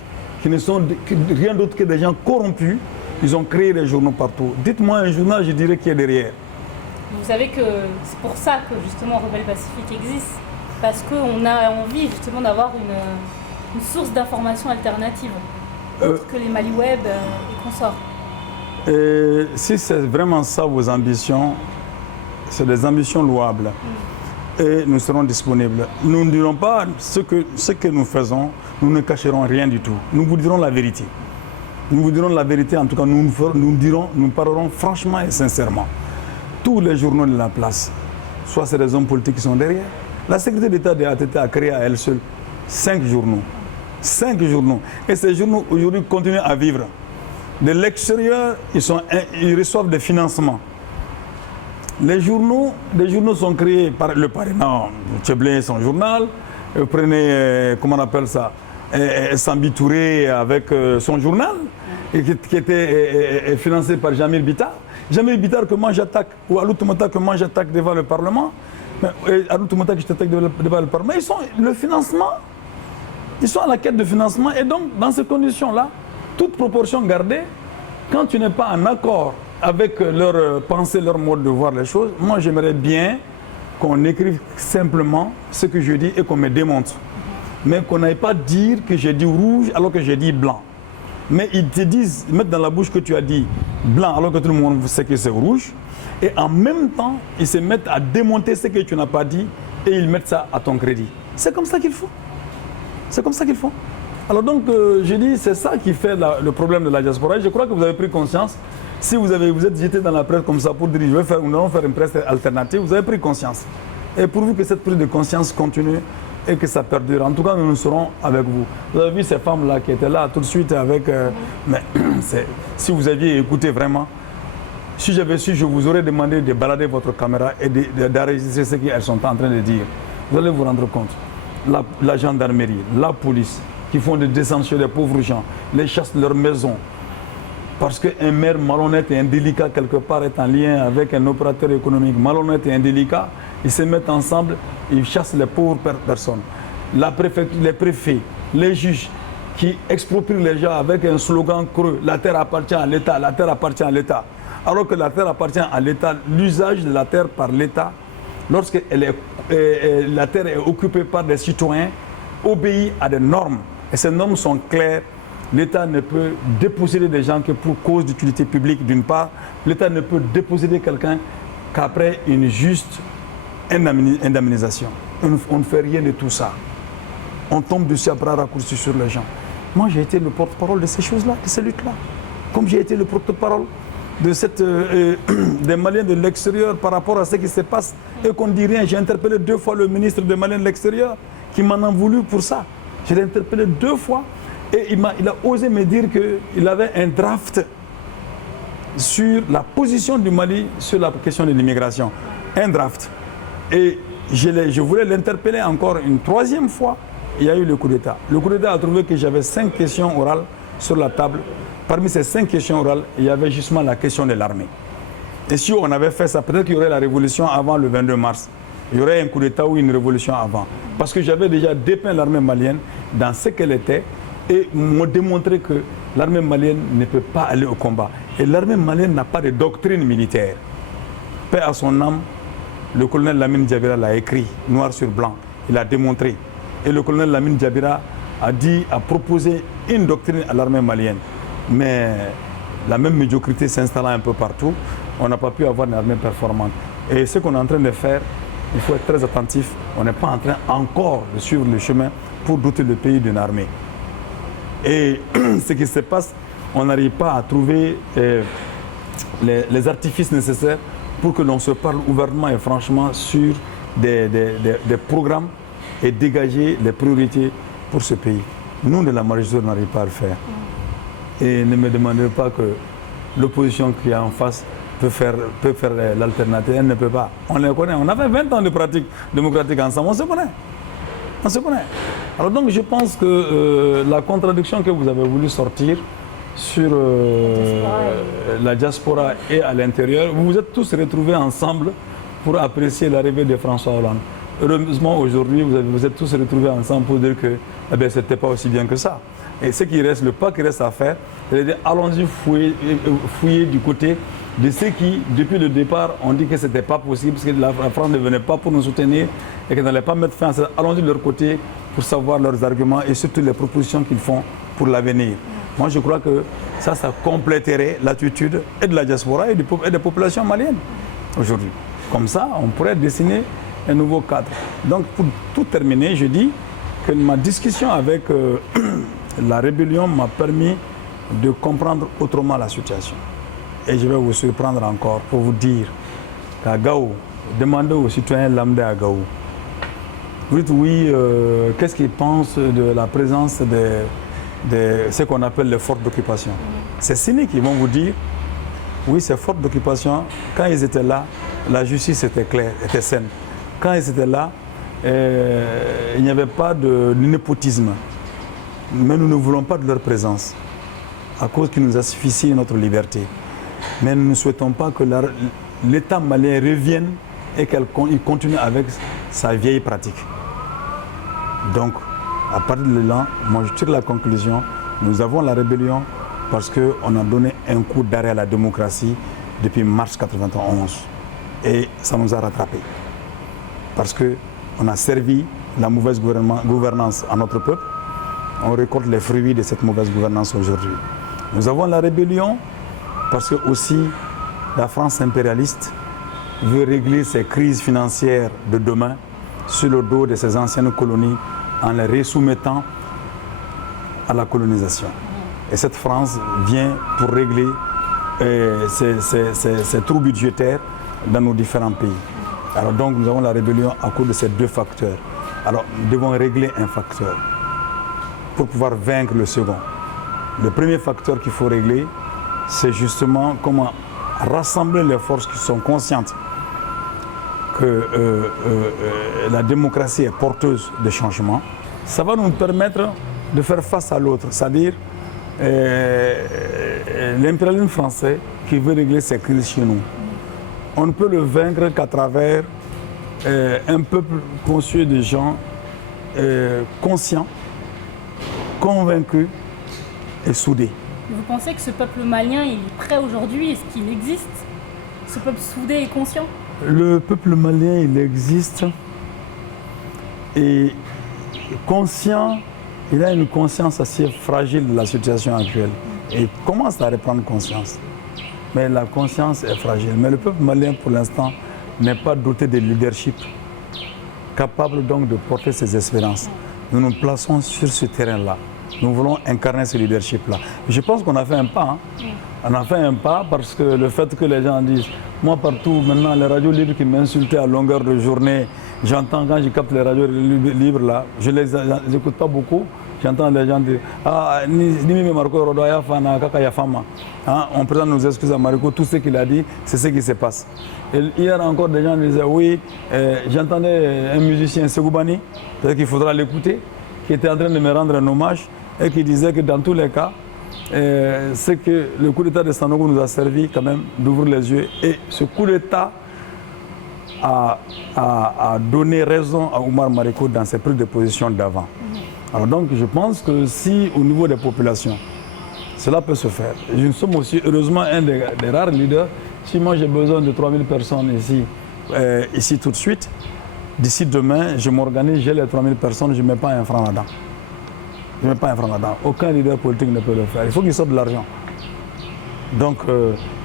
qui ne sont rien d'autre que des gens corrompus. Ils ont créé des journaux partout. Dites-moi un journal, je dirais, qui est derrière. Vous savez que c'est pour ça que justement Rebelle Pacifique existe. Parce qu'on a envie justement d'avoir une source d'information alternative, autre que les Mali Web et consorts. Si c'est vraiment ça vos ambitions, c'est des ambitions louables. Et nous serons disponibles. Nous ne dirons pas ce que nous faisons, nous ne cacherons rien du tout. Nous vous dirons la vérité. Nous vous dirons la vérité, en tout cas nous parlerons franchement et sincèrement. Tous les journaux de la place, soit c'est des hommes politiques qui sont derrière. La sécurité d'État de ATT a créé à elle seule 5 journaux. 5 journaux. Et ces journaux aujourd'hui continuent à vivre. De l'extérieur, ils reçoivent des financements. les journaux sont créés par le parrainant. Tcheblé, son journal. Prenez, comment on appelle ça, Sambi Touré avec son journal, et qui était financé par Jamil Bitar. Jamil Bitar que moi j'attaque, ou Alou Toumata que moi j'attaque devant le Parlement. Alou Toumata que je t'attaque devant le Parlement. Le financement, ils sont à la quête de financement. Et donc, dans ces conditions-là, toute proportion gardée, quand tu n'es pas en accord avec leur pensée, leur mode de voir les choses, moi j'aimerais bien qu'on écrive simplement ce que je dis et qu'on me démontre. Mais qu'on n'aille pas dire que j'ai dit rouge alors que j'ai dit blanc. Mais ils te disent, mettre dans la bouche que tu as dit blanc alors que tout le monde sait que c'est rouge. Et en même temps, ils se mettent à démonter ce que tu n'as pas dit et ils mettent ça à ton crédit. C'est comme ça qu'il faut. C'est comme ça qu'il faut. Alors donc, je dis, c'est ça qui fait le problème de la diaspora. Et je crois que vous avez pris conscience. Si vous êtes jeté dans la presse comme ça pour dire, nous allons faire une presse alternative, vous avez pris conscience. Et pourvu que cette prise de conscience continue et que ça perdure, en tout cas, nous serons avec vous. Vous avez vu ces femmes-là qui étaient là tout de suite avec... mais si vous aviez écouté vraiment, si j'avais su, je vous aurais demandé de balader votre caméra et d'enregistrer ce qu'elles sont en train de dire. Vous allez vous rendre compte. La gendarmerie, la police, qui font des descentes chez les pauvres gens, les chassent de leur maison. Parce qu'un maire malhonnête et indélicat quelque part est en lien avec un opérateur économique malhonnête et indélicat, ils se mettent ensemble, ils chassent les pauvres personnes. La préfecture, les préfets, les juges qui exproprient les gens avec un slogan creux, la terre appartient à l'État, la terre appartient à l'État. Alors que la terre appartient à l'État, l'usage de la terre par l'État, lorsque la terre est occupée par des citoyens, obéit à des normes. Et ces normes sont claires. L'État ne peut déposséder des gens que pour cause d'utilité publique d'une part. L'État ne peut déposséder quelqu'un qu'après une juste indemnisation. On ne fait rien de tout ça. On tombe dessus à bras raccourcis sur les gens. Moi, j'ai été le porte-parole de ces choses-là, de ces luttes-là. Comme j'ai été le porte-parole des Maliens de l'extérieur par rapport à ce qui se passe et qu'on ne dit rien. J'ai interpellé 2 fois le ministre des Maliens de l'extérieur qui m'en a voulu pour ça. Je l'ai interpellé 2 fois. Et il a osé me dire qu'il avait un draft sur la position du Mali sur la question de l'immigration. Un draft. Et je voulais l'interpeller encore une 3e fois. Il y a eu le coup d'État. Le coup d'État a trouvé que j'avais 5 questions orales sur la table. Parmi ces 5 questions orales, il y avait justement la question de l'armée. Et si on avait fait ça, peut-être qu'il y aurait la révolution avant le 22 mars. Il y aurait un coup d'État ou une révolution avant. Parce que j'avais déjà dépeint l'armée malienne dans ce qu'elle était. Et m'ont démontré que l'armée malienne ne peut pas aller au combat. Et l'armée malienne n'a pas de doctrine militaire. Paix à son âme, le colonel Lamine Diabira l'a écrit, noir sur blanc. Il a démontré. Et le colonel Lamine Diabira a proposé une doctrine à l'armée malienne. Mais la même médiocrité s'installant un peu partout, on n'a pas pu avoir une armée performante. Et ce qu'on est en train de faire, il faut être très attentif. On n'est pas en train encore de suivre le chemin pour doter le pays d'une armée. Et ce qui se passe, on n'arrive pas à trouver les artifices nécessaires pour que l'on se parle ouvertement et franchement sur des programmes et dégager les priorités pour ce pays. Nous, de la magistrature, n'arrivons pas à le faire. Et ne me demandez pas que l'opposition qui est en face peut faire l'alternative. Elle ne peut pas. On les connaît. On a fait 20 ans de pratique démocratique ensemble. On se connaît. On se connaît. Alors donc je pense que la contradiction que vous avez voulu sortir sur la diaspora et à l'intérieur, vous vous êtes tous retrouvés ensemble pour apprécier l'arrivée de François Hollande. Heureusement aujourd'hui, vous êtes tous retrouvés ensemble pour dire que ce n'était pas aussi bien que ça. Et ce qui reste, le pas qui reste à faire, c'est de dire allons-y fouiller du côté de ceux qui, depuis le départ, ont dit que ce n'était pas possible, parce que la France ne venait pas pour nous soutenir et qu'elle n'allait pas mettre fin à ça. Allons-y de leur côté pour savoir leurs arguments et surtout les propositions qu'ils font pour l'avenir. Moi, je crois que ça compléterait l'attitude et de la diaspora et des populations maliennes aujourd'hui. Comme ça, on pourrait dessiner un nouveau cadre. Donc, pour tout terminer, je dis que ma discussion avec la rébellion m'a permis de comprendre autrement la situation. Et je vais vous surprendre encore pour vous dire qu'à Gao, demandez aux citoyens lambda à Gao. Vous dites oui, qu'est-ce qu'ils pensent de la présence de ce qu'on appelle les forces d'occupation. C'est cynique, ils vont vous dire Oui, ces forces d'occupation, quand ils étaient là, la justice était claire, était saine. Quand ils étaient là, il n'y avait pas de népotisme. Mais nous ne voulons pas de leur présence, à cause qu'ils nous asphyxient notre liberté. Mais nous ne souhaitons pas que l'État malien revienne et qu'il continue avec sa vieille pratique. Donc, à partir de là, moi je tire la conclusion, nous avons la rébellion parce qu'on a donné un coup d'arrêt à la démocratie depuis mars 1991. Et ça nous a rattrapés. Parce qu'on a servi la mauvaise gouvernance à notre peuple. On récolte les fruits de cette mauvaise gouvernance aujourd'hui. Nous avons la rébellion parce que aussi la France impérialiste veut régler ses crises financières de demain sur le dos de ses anciennes colonies en les resoumettant à la colonisation. Et cette France vient pour régler ces trous budgétaires dans nos différents pays. Alors donc nous avons la rébellion à cause de ces deux facteurs. Alors nous devons régler un facteur pour pouvoir vaincre le second. Le premier facteur qu'il faut régler, c'est justement comment rassembler les forces qui sont conscientes que la démocratie est porteuse de changements. Ça va nous permettre de faire face à l'autre, c'est-à-dire l'impérialisme français qui veut régler ses crises chez nous. On ne peut le vaincre qu'à travers un peuple constitué de gens conscients, convaincus et soudés. Vous pensez que ce peuple malien il est prêt aujourd'hui? Est-ce qu'il existe? Ce peuple soudé et conscient? Le peuple malien, il existe et conscient, il a une conscience assez fragile de la situation actuelle et commence à reprendre conscience. Mais la conscience est fragile. Mais le peuple malien, pour l'instant, n'est pas doté de leadership capable donc de porter ses espérances. Nous nous plaçons sur ce terrain-là. Nous voulons incarner ce leadership-là. Je pense qu'on a fait un pas. On a fait un pas parce que le fait que les gens disent, moi partout, maintenant les radios libres qui m'insultaient à longueur de journée, j'entends quand je capte les radios libres là, je ne les écoute pas beaucoup, j'entends les gens dire, ah, on présente nos excuses à Mariko, tout ce qu'il a dit, c'est ce qui se passe. Et hier encore, des gens disaient, oui, j'entendais un musicien, Segoubani, peut-être qu'il faudra l'écouter, qui était en train de me rendre un hommage et qui disait que dans tous les cas, c'est que le coup d'État de Sanogo nous a servi quand même d'ouvrir les yeux. Et ce coup d'État a donné raison à Oumar Mariko dans ses prises de position d'avant. Alors donc je pense que si au niveau des populations, cela peut se faire. Nous sommes aussi heureusement un des rares leaders. Si moi j'ai besoin de 3000 personnes ici tout de suite, d'ici demain, je m'organise, j'ai les 3000 personnes, je ne mets pas un franc là-dedans. Je ne mets pas un franc là-dedans. Aucun leader politique ne peut le faire. Il faut qu'il sorte de l'argent. Donc,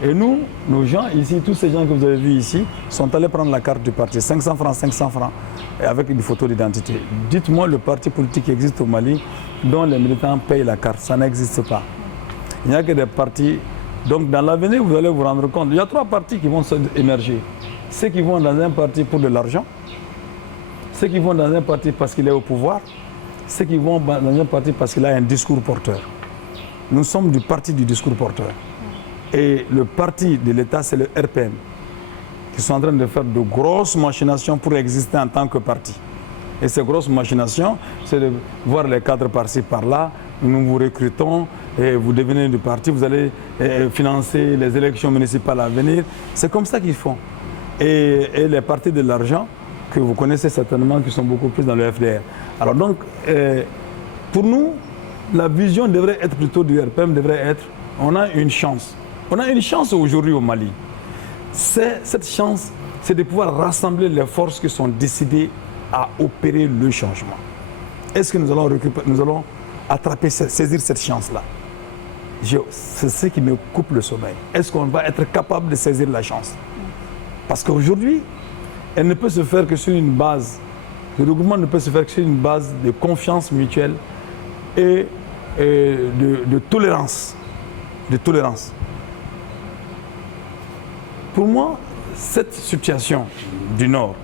et nous, nos gens ici, tous ces gens que vous avez vus ici, sont allés prendre la carte du parti. 500 francs, et avec une photo d'identité. Dites-moi le parti politique qui existe au Mali dont les militants payent la carte. Ça n'existe pas. Il n'y a que des partis. Donc, dans l'avenir, vous allez vous rendre compte. Il y a 3 partis qui vont émerger. Ceux qui vont dans un parti pour de l'argent, ceux qui vont dans un parti parce qu'il est au pouvoir, ceux qui vont dans un parti parce qu'il a un discours porteur. Nous sommes du parti du discours porteur. Et le parti de l'État, c'est le RPN, qui sont en train de faire de grosses machinations pour exister en tant que parti. Et ces grosses machinations, c'est de voir les cadres par-ci, par-là. Nous vous recrutons, et vous devenez du parti, vous allez financer les élections municipales à venir. C'est comme ça qu'ils font. Et les partis de l'argent, que vous connaissez certainement, qui sont beaucoup plus dans le FDR. Alors donc, pour nous, la vision devrait être plutôt du RPM, devrait être, on a une chance. On a une chance aujourd'hui au Mali. Cette chance, c'est de pouvoir rassembler les forces qui sont décidées à opérer le changement. Est-ce que nous allons attraper, saisir cette chance-là? C'est ce qui me coupe le sommeil. Est-ce qu'on va être capable de saisir la chance? Parce qu'aujourd'hui, elle ne peut se faire que sur une base, le regroupement ne peut se faire que sur une base de confiance mutuelle et de tolérance. De tolérance. Pour moi, cette situation du Nord,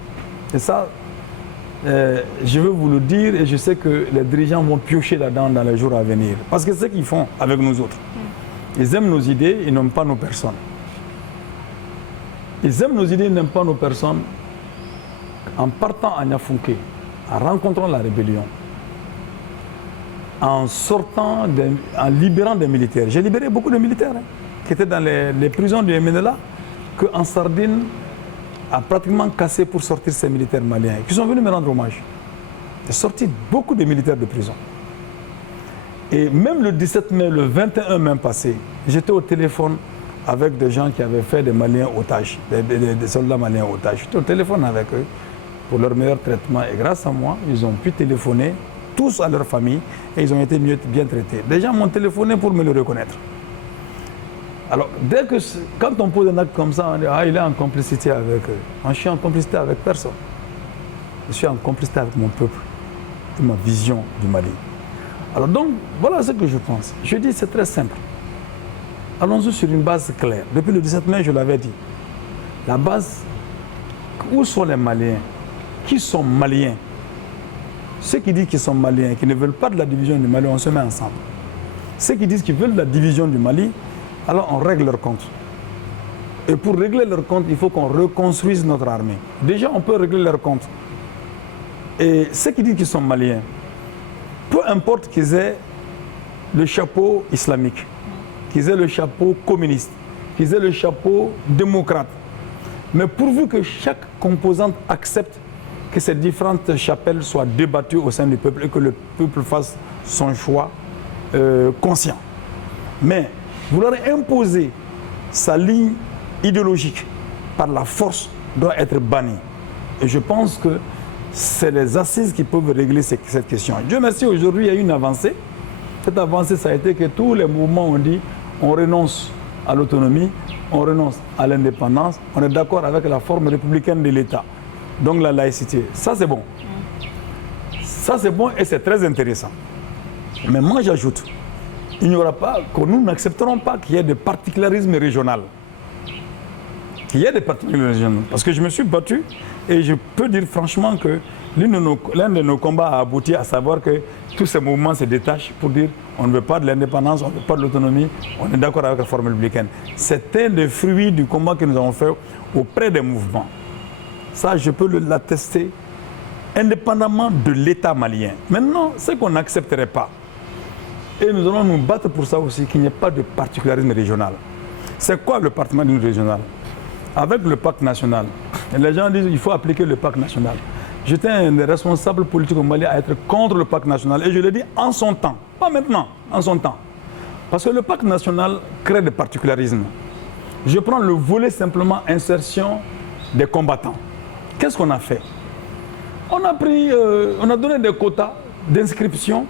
et ça, je veux vous le dire et je sais que les dirigeants vont piocher là-dedans dans les jours à venir. Parce que c'est ce qu'ils font avec nous autres. Ils aiment nos idées, ils n'aiment pas nos personnes. Ils aiment nos idées, ils n'aiment pas nos personnes. En partant à Niafunké, en rencontrant la rébellion, en sortant, en libérant des militaires. J'ai libéré beaucoup de militaires qui étaient dans les prisons du MNLA, qu'en Sardine a pratiquement cassé pour sortir ces militaires maliens, qui sont venus me rendre hommage. J'ai sorti beaucoup de militaires de prison. Et même le 17 mai, le 21 mai passé, j'étais au téléphone avec des gens qui avaient fait des Maliens otages, des soldats maliens otages. J'étais au téléphone avec eux pour leur meilleur traitement. Et grâce à moi, ils ont pu téléphoner tous à leur famille et ils ont été bien traités. Des gens m'ont téléphoné pour me le reconnaître. Alors, quand on pose un acte comme ça, on dit « Ah, il est en complicité avec eux ». Moi, je suis en complicité avec personne. Je suis en complicité avec mon peuple, et ma vision du Mali. Alors donc, voilà ce que je pense. Je dis, c'est très simple. Allons-y sur une base claire. Depuis le 17 mai, je l'avais dit. La base, où sont les Maliens? Qui sont Maliens? Ceux qui disent qu'ils sont Maliens, qui ne veulent pas de la division du Mali, on se met ensemble. Ceux qui disent qu'ils veulent de la division du Mali, alors on règle leur compte. Et pour régler leur compte, il faut qu'on reconstruise notre armée. Déjà, on peut régler leur compte. Et ceux qui disent qu'ils sont Maliens, peu importe qu'ils aient le chapeau islamique, qu'ils aient le chapeau communiste, qu'ils aient le chapeau démocrate, mais pourvu que chaque composante accepte que ces différentes chapelles soient débattues au sein du peuple et que le peuple fasse son choix conscient. Mais vouloir imposer sa ligne idéologique par la force doit être banni. Et je pense que c'est les assises qui peuvent régler cette question. Dieu merci, aujourd'hui, il y a une avancée. Cette avancée, ça a été que tous les mouvements ont dit on renonce à l'autonomie, on renonce à l'indépendance, on est d'accord avec la forme républicaine de l'État. Donc la laïcité, ça c'est bon. Ça c'est bon et c'est très intéressant. Mais moi j'ajoute, il n'y aura pas, que nous n'accepterons pas qu'il y ait de particularisme régional. Qu'il y ait des particularismes régionaux. Parce que je me suis battu et je peux dire franchement que l'un de nos combats a abouti à savoir que tous ces mouvements se détachent pour dire on ne veut pas de l'indépendance, on ne veut pas de l'autonomie, on est d'accord avec la forme républicaine. C'était le fruit du combat que nous avons fait auprès des mouvements. Ça, je peux l'attester indépendamment de l'État malien. Maintenant, ce qu'on n'accepterait pas, et nous allons nous battre pour ça aussi, qu'il n'y ait pas de particularisme régional. C'est quoi le particularisme régional? Avec le pacte national, les gens disent qu'il faut appliquer le pacte national. J'étais un des responsables politiques au Mali à être contre le pacte national. Et je l'ai dit en son temps, pas maintenant, en son temps. Parce que le pacte national crée des particularismes. Je prends le volet simplement insertion des combattants. Qu'est-ce qu'on a fait? On a donné des quotas d'inscription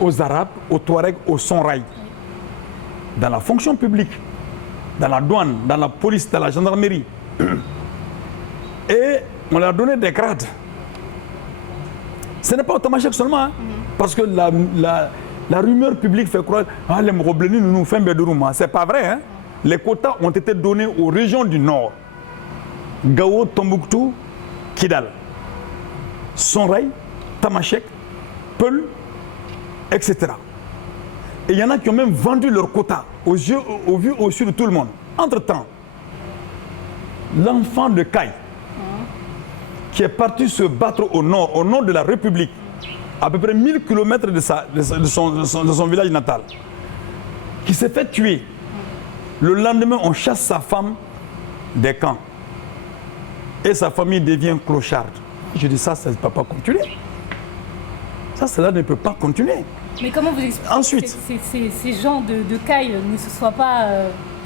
aux Arabes, aux Touaregs, aux Sonraï, dans la fonction publique, dans la douane, dans la police, dans la gendarmerie. Et on leur a donné des grades. Ce n'est pas automatique seulement, hein, parce que la rumeur publique fait croire que les Mrobleni nous font Bédourouma. Ce n'est pas vrai. Hein. Les quotas ont été donnés aux régions du Nord. Gao, Tombouctou, Kidal, Sonraï, Tamashek, Peul, etc. Et il y en a qui ont même vendu leurs quotas aux yeux, au vu, au su de tout le monde. Entre-temps, l'enfant de Caille, qui est parti se battre au nord, au nord de la République, à peu près 1000 km de son village natal, qui s'est fait tuer. Le lendemain, on chasse sa femme des camps. Et sa famille devient clocharde. Je dis ça ne peut pas continuer. Ça, cela ne peut pas continuer. Mais comment vous expliquez Ensuite, que ces gens de Caille ne se soient pas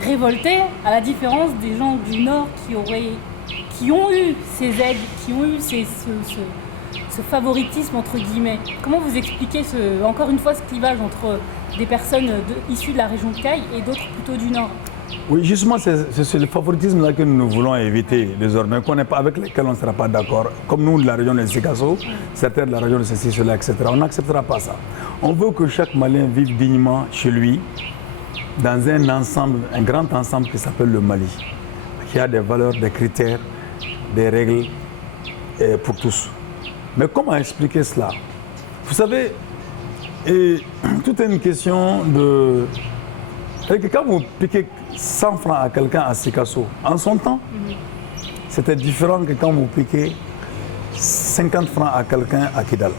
révoltés, à la différence des gens du Nord qui ont eu ces aides, qui ont eu ce favoritisme entre guillemets? Comment vous expliquez encore une fois ce clivage entre des personnes issues de la région de Caille et d'autres plutôt du Nord? Oui, justement, c'est le favoritisme-là que nous voulons éviter désormais, avec lesquels on ne sera pas d'accord. Comme nous, de la région de Sikasso, certains de la région de ceci, cela, etc. On n'acceptera pas ça. On veut que chaque Malien vive dignement chez lui, dans un ensemble, un grand ensemble qui s'appelle le Mali, qui a des valeurs, des critères, des règles pour tous. Mais comment expliquer cela? Vous savez, tout est une question de... Quand vous piquez 100 francs à quelqu'un à Sikasso, en son temps, c'était différent que quand vous piquez 50 francs à quelqu'un à Kidal.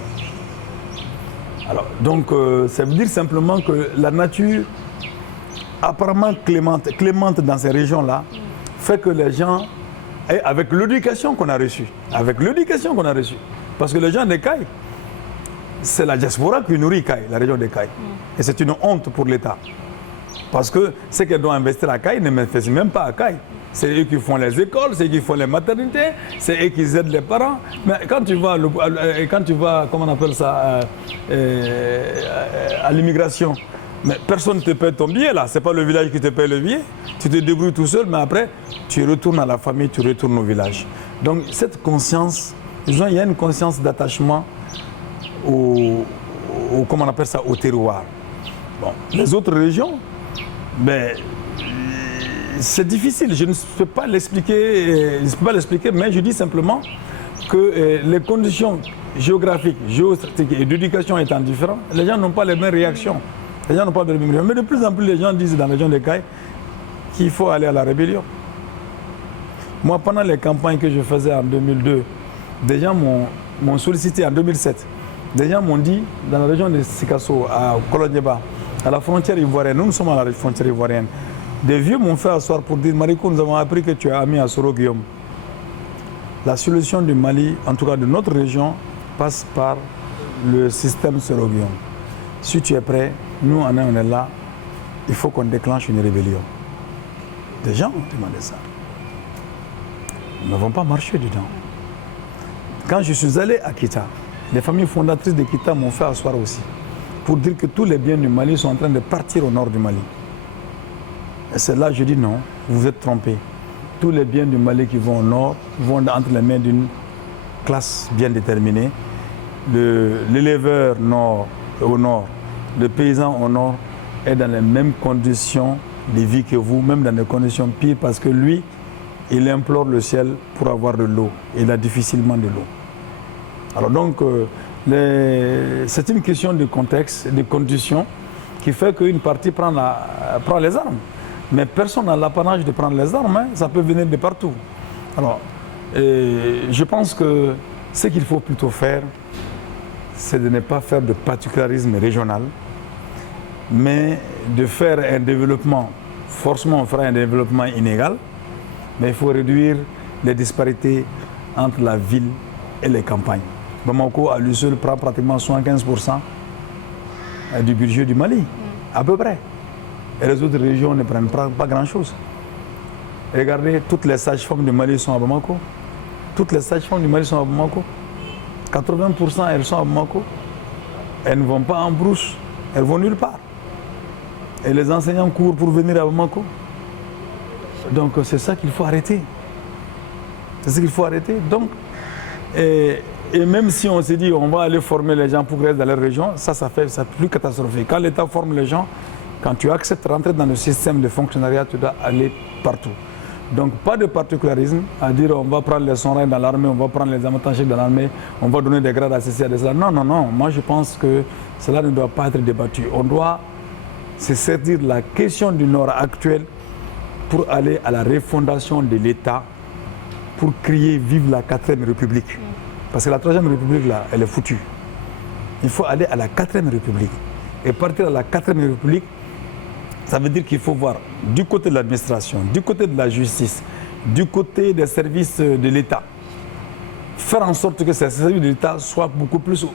Alors, donc, ça veut dire simplement que la nature, apparemment clémente dans ces régions-là, fait que les gens, et avec l'éducation qu'on a reçue, parce que les gens des Cailles, c'est la diaspora qui nourrit Caille, la région des Cailles. Et c'est une honte pour l'État. Parce que ce qu'elles doivent investir à Caille ne m'investissent même pas à Caille. C'est eux qui font les écoles, c'est eux qui font les maternités, c'est eux qui aident les parents. Mais quand tu vas, comment on appelle ça, à l'immigration, mais personne ne te paie ton billet là, c'est pas le village qui te paie le billet. Tu te débrouilles tout seul, mais après, tu retournes à la famille, tu retournes au village. Donc cette conscience, il y a une conscience d'attachement comment on appelle ça, au terroir. Bon, les autres régions, ben, c'est difficile, je ne peux pas l'expliquer, mais je dis simplement que les conditions géographiques, géostratégiques et d'éducation étant différentes, les gens n'ont pas les mêmes réactions. Mais de plus en plus, les gens disent dans la région des Cailles qu'il faut aller à la rébellion. Moi, pendant les campagnes que je faisais en 2002, des gens m'ont sollicité en 2007. Des gens m'ont dit, dans la région de Sikasso, à Kolodjeba, à la frontière ivoirienne, nous sommes à la frontière ivoirienne, des vieux m'ont fait asseoir pour dire, Mariko, nous avons appris que tu es ami à Soro Guillaume. La solution du Mali, en tout cas de notre région, passe par le système Soro Guillaume. Si tu es prêt, nous on est là, il faut qu'on déclenche une rébellion. Des gens ont demandé ça. Nous n'avons pas marché dedans. Quand je suis allé à Kita, les familles fondatrices de Kita m'ont fait asseoir aussi, pour dire que tous les biens du Mali sont en train de partir au nord du Mali. Et c'est là que je dis non, vous vous êtes trompés. Tous les biens du Mali qui vont au nord vont entre les mains d'une classe bien déterminée. L'éleveur au nord, le paysan au nord est dans les mêmes conditions de vie que vous, même dans des conditions pires, parce que lui, il implore le ciel pour avoir de l'eau. Il a difficilement de l'eau. Alors donc, c'est une question de contexte, de conditions, qui fait qu'une partie prend les armes. Mais personne n'a l'apanage de prendre les armes, hein. Ça peut venir de partout. Alors, je pense que ce qu'il faut plutôt faire, c'est de ne pas faire de particularisme régional, mais de faire un développement, forcément on fera un développement inégal, mais il faut réduire les disparités entre la ville et les campagnes. Bamako, à lui seul, prend pratiquement 75% du budget du Mali, à peu près. Et les autres régions ne prennent pas grand-chose. Regardez, toutes les sages-femmes du Mali sont à Bamako. Toutes les sages-femmes du Mali sont à Bamako. 80% elles sont à Bamako. Elles ne vont pas en brousse, elles vont nulle part. Et les enseignants courent pour venir à Bamako. Donc c'est ça qu'il faut arrêter. C'est ce qu'il faut arrêter. Donc, et même si on se dit on va aller former les gens pour rester dans leur région, ça fait plus catastrophique. Quand l'État forme les gens, quand tu acceptes de rentrer dans le système de fonctionnariat, tu dois aller partout. Donc pas de particularisme à dire on va prendre les sonrails dans l'armée, on va prendre les amateurs dans l'armée, on va donner des grades à ceci, à cela. Non, non, non. Moi je pense que cela ne doit pas être débattu. On doit se servir de la question du Nord actuel pour aller à la refondation de l'État, pour crier vive la 4e République. Parce que la 3e République là, elle est foutue. Il faut aller à la 4e République. Et partir à la 4e République, ça veut dire qu'il faut voir du côté de l'administration, du côté de la justice, du côté des services de l'État, faire en sorte que ces services de l'État soient beaucoup plus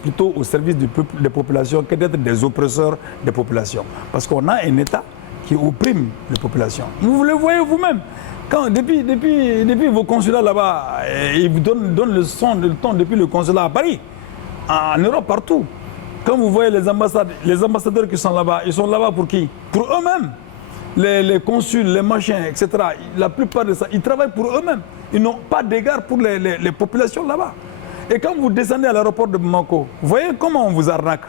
plutôt au service des populations que d'être des oppresseurs des populations. Parce qu'on a un État qui opprime les populations. Vous le voyez vous-même. Depuis vos consulats là-bas, ils vous donnent le ton depuis le consulat à Paris, en Europe, partout. Quand vous voyez les ambassadeurs qui sont là-bas, ils sont là-bas pour qui? Pour eux-mêmes. Les consuls, les machins, etc. La plupart de ça, ils travaillent pour eux-mêmes. Ils n'ont pas d'égard pour les populations là-bas. Et quand vous descendez à l'aéroport de Bamako, vous voyez comment on vous arnaque.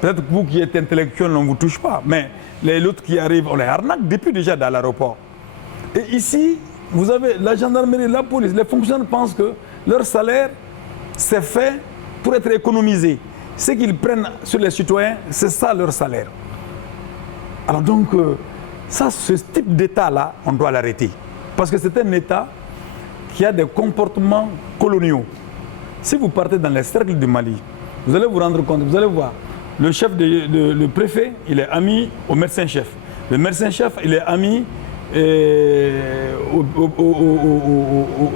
Peut-être que vous qui êtes intellectuel, on ne vous touche pas. Mais les autres qui arrivent, on les arnaque depuis déjà dans l'aéroport. Et ici, vous avez la gendarmerie, la police, les fonctionnaires pensent que leur salaire, c'est fait pour être économisé. Ce qu'ils prennent sur les citoyens, c'est ça leur salaire. Alors donc, Ça, ce type d'État-là, on doit l'arrêter. Parce que c'est un État qui a des comportements coloniaux. Si vous partez dans les cercles du Mali, vous allez vous rendre compte, vous allez voir, le préfet, il est ami au médecin-chef. Le médecin-chef, il est ami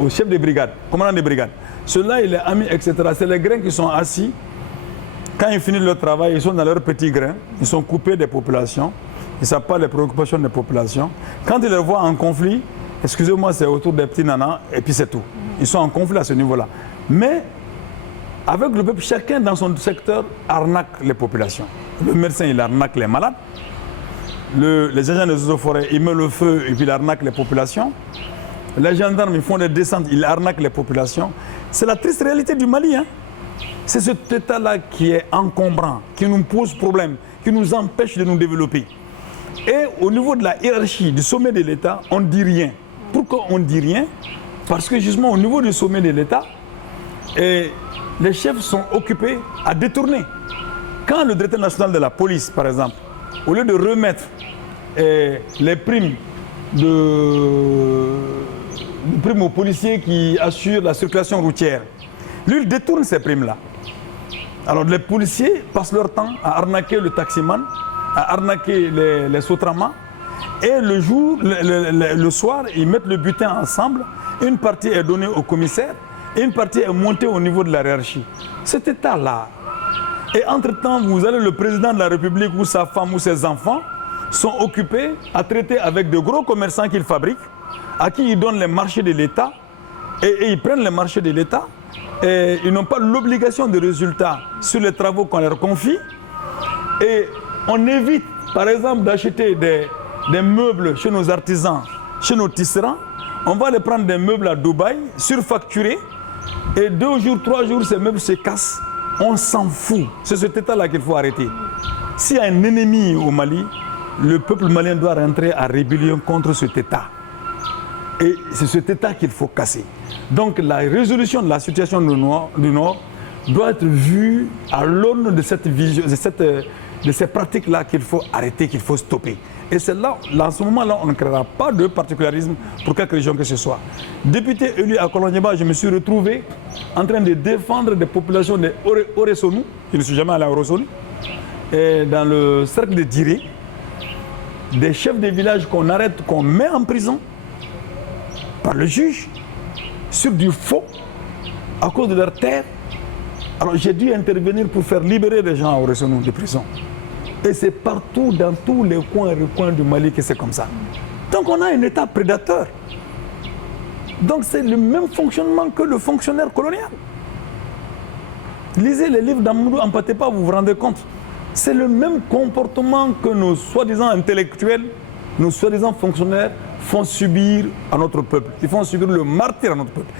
au chef de brigade, commandant de brigade. Ceux-là, il est ami, etc. C'est les grains qui sont assis. Quand ils finissent leur travail, ils sont dans leurs petits grains, ils sont coupés des populations, ils ne savent pas les préoccupations des populations. Quand ils les voient en conflit, excusez-moi, c'est autour des petits nanas, et puis c'est tout. Ils sont en conflit à ce niveau-là. Mais avec le peuple, chacun dans son secteur arnaque les populations. Le médecin, il arnaque les malades. Les agents des eaux et forêts, ils mettent le feu et puis ils arnaquent les populations. Les gendarmes, ils font des descentes, ils arnaquent les populations. C'est la triste réalité du Mali. Hein. C'est cet état-là qui est encombrant, qui nous pose problème, qui nous empêche de nous développer. Et au niveau de la hiérarchie, du sommet de l'État, on ne dit rien. Pourquoi on ne dit rien? Parce que justement, au niveau du sommet de l'État, les chefs sont occupés à détourner. Quand le directeur national de la police, par exemple, au lieu de remettre les primes aux policiers qui assurent la circulation routière, lui, il détourne ces primes-là. Alors les policiers passent leur temps à arnaquer le taximan, à arnaquer les sotramas, et le soir, ils mettent le butin ensemble. Une partie est donnée au commissaire, et une partie est montée au niveau de la hiérarchie. Cet état-là. Et entre-temps, vous avez le président de la République ou sa femme ou ses enfants sont occupés à traiter avec de gros commerçants qu'ils fabriquent, à qui ils donnent les marchés de l'État, et ils prennent les marchés de l'État, et ils n'ont pas l'obligation de résultat sur les travaux qu'on leur confie. Et on évite, par exemple, d'acheter des meubles chez nos artisans, chez nos tisserands. On va les prendre des meubles à Dubaï, surfacturés, et 2 jours, 3 jours, ces meubles se cassent. On s'en fout. C'est cet état-là qu'il faut arrêter. S'il y a un ennemi au Mali, le peuple malien doit rentrer à rébellion contre cet état. Et c'est cet état qu'il faut casser. Donc la résolution de la situation du Nord doit être vue à l'aune de cette vision, de ces pratiques-là qu'il faut arrêter, qu'il faut stopper. Et c'est là, en ce moment-là, on ne créera pas de particularisme pour quelque région que ce soit. Député élu à Kolonieba, je me suis retrouvé en train de défendre des populations de Oresonu, je ne suis jamais allé à Oresonu, et dans le cercle de Diré, des chefs de village qu'on arrête, qu'on met en prison par le juge sur du faux à cause de leur terre. Alors j'ai dû intervenir pour faire libérer les gens à Oresonu de prison. Et c'est partout, dans tous les coins et recoins du Mali que c'est comme ça. Donc on a un État prédateur. Donc c'est le même fonctionnement que le fonctionnaire colonial. Lisez les livres d'Amadou Hampâté-Bâ, vous vous rendez compte. C'est le même comportement que nos soi-disant intellectuels, nos soi-disant fonctionnaires font subir à notre peuple. Ils font subir le martyr à notre peuple.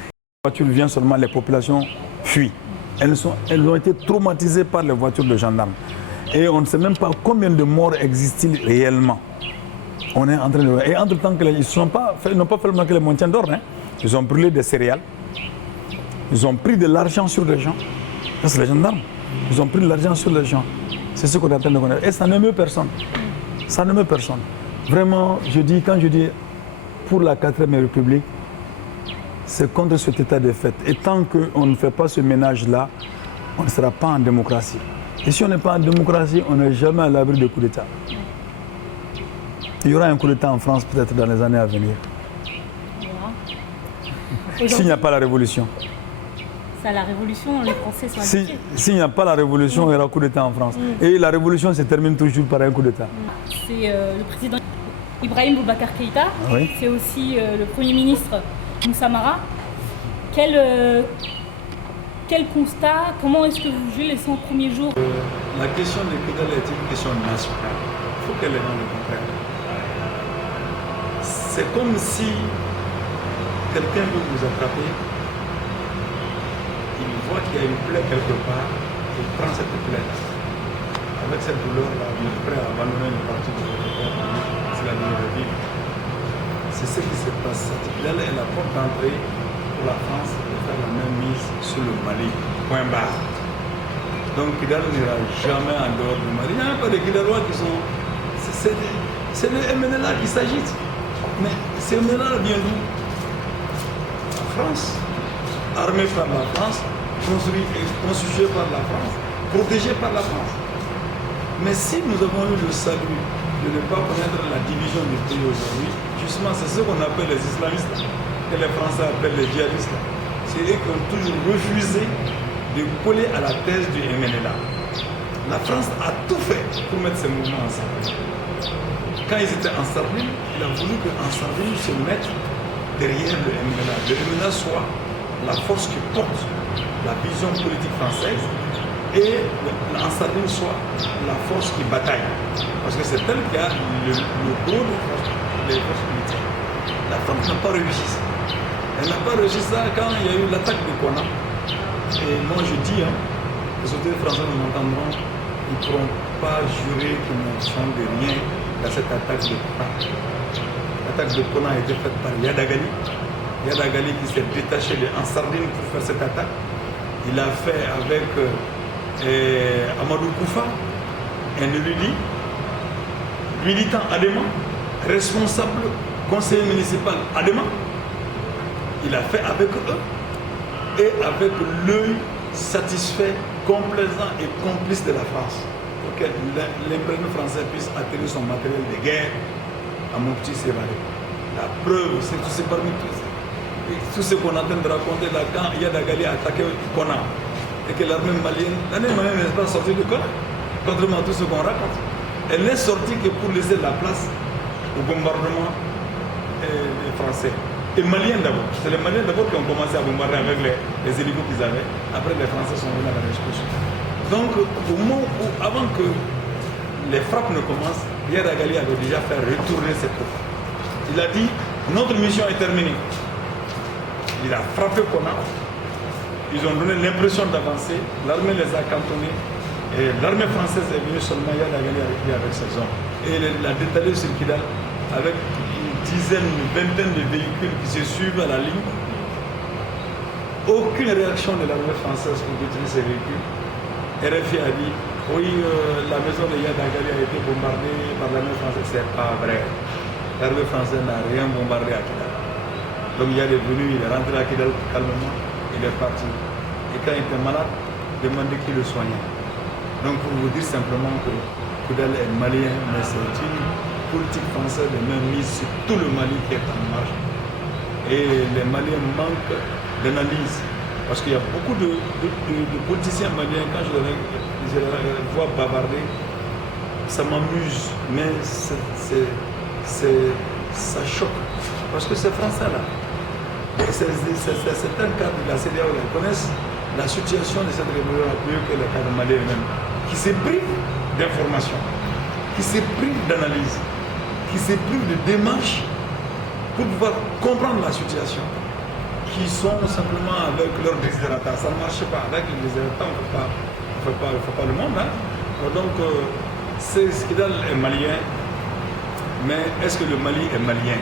La voiture vient seulement, les populations fuient. Elles ont été traumatisées par les voitures de gendarmes. Et on ne sait même pas combien de morts existent-ils réellement. On est en train de... Et entre-temps, ils n'ont pas fait le les montagnes d'or. Hein. Ils ont brûlé des céréales. Ils ont pris de l'argent sur les gens. Ça, c'est les gendarmes. Ils ont pris de l'argent sur les gens. C'est ce qu'on est en train de connaître. Et ça ne meut personne. Ça ne meut personne. Vraiment, quand je dis pour la 4e République, c'est contre cet état de fait. Et tant qu'on ne fait pas ce ménage-là, on ne sera pas en démocratie. Et si on n'est pas en démocratie, on n'est jamais à l'abri de coup d'État. Il y aura un coup d'État en France peut-être dans les années à venir. S'il n'y a pas la révolution. Ça, la révolution, les Français sont habitués. S'il n'y a pas la révolution, il y aura un coup d'État en France. Et la révolution se termine toujours par un coup d'État. C'est le président Ibrahim Boubacar Keïta. Oui. C'est aussi le Premier ministre Moussa Mara. Quel constat, comment est-ce que vous jugez les 100 premiers jours? La question de Kidal est une question nationale. Il faut que les gens le comprennent. C'est comme si quelqu'un veut vous attraper, il voit qu'il y a une plaie quelque part, il prend cette plaie. Avec cette douleur-là, il est prêt à abandonner une partie de votre corps. C'est la douleur de vivre. C'est ce qui se passe. Kidal est la porte d'entrée pour la France de faire la même mise sur le Mali. Point barre. Donc Kidal n'ira jamais en dehors du Mali. Il n'y a pas de Kidalois qui sont... C'est le MNLA qui s'agite. Mais ce MNLA vient d'où? La France, armée par la France, constituée par la France, protégée par la France. Mais si nous avons eu le salut de ne pas connaître la division du pays aujourd'hui, justement c'est ce qu'on appelle les islamistes, que les Français appellent les djihadistes. C'est eux qui ont toujours refusé de coller à la thèse du MNLA. La France a tout fait pour mettre ces mouvements ensemble. Quand ils étaient en Sardine, il a voulu qu'en Sardine se mette derrière le MNLA. Le MNLA soit la force qui porte la vision politique française et en Sardine soit la force qui bataille. Parce que c'est elle qui a le gros des forces militaires. La France n'a pas réussi ça. Elle n'a pas réussi ça quand il y a eu l'attaque de Kona. Et moi je dis, les autorités françaises nous entendront, ils ne pourront pas jurer qu'ils ne sont de rien dans cette attaque de Kona. L'attaque de Kona a été faite par Yadagali. Yadagali qui s'est détaché en Sardine pour faire cette attaque. Il a fait avec Amadou Koufa, un érudit, militant adément, responsable conseiller municipal adément. Il a fait avec eux et avec l'œil satisfait, complaisant et complice de la France pour que l'impérialisme français puisse atterrir son matériel de guerre à Mopti-Sévaré. La preuve, c'est tout ce parmi tout ce qu'on est en train de raconter là quand Yadagali a attaqué Kona et que l'armée malienne n'est pas sortie de Kona, contrairement à tout ce qu'on raconte. Elle n'est sortie que pour laisser la place au bombardement des Français. Et Maliens d'abord. C'est les Maliens d'abord qui ont commencé à bombarder avec les hélicos qu'ils avaient. Après, les Français sont venus à la rescousse. Donc, au moment où, avant que les frappes ne commencent, Yadagali avait déjà fait retourner ses troupes. Il a dit, notre mission est terminée. Il a frappé Kona. Ils ont donné l'impression d'avancer. L'armée les a cantonnés. Et l'armée française est venue seulement Yadagali avec ses hommes. Et il a détalé sur Kidal avec une vingtaine de véhicules qui se suivent à la ligne. Aucune réaction de l'armée française pour détruire ces véhicules. RFI a dit, oui, la maison de Yadagali a été bombardée par l'armée française. C'est pas vrai. L'armée française n'a rien bombardé à Kidal. Donc il est venu, il est rentré à Kidal calmement, il est parti. Et quand il était malade, demandait qui le soignait. Donc pour vous dire simplement que Kidal est malien, mais c'est une politique française de même mise sur tout le Mali qui est en marche. Et les Maliens manquent d'analyse. Parce qu'il y a beaucoup de politiciens maliens, quand je les vois bavarder, ça m'amuse, mais ça choque. Parce que ces Français-là, c'est un cadre de la CEDEAO, ils connaissent la situation de cette révolution mieux que le cadre malien même, qui se prive d'informations, qui se prive d'analyse, qui se prive de démarches pour pouvoir comprendre la situation, qui sont simplement avec leur désirata. Ça ne marche pas. Avec le désirata, on ne fait pas le monde. Hein. Donc, c'est ce qui est malien. Mais est-ce que le Mali est malien?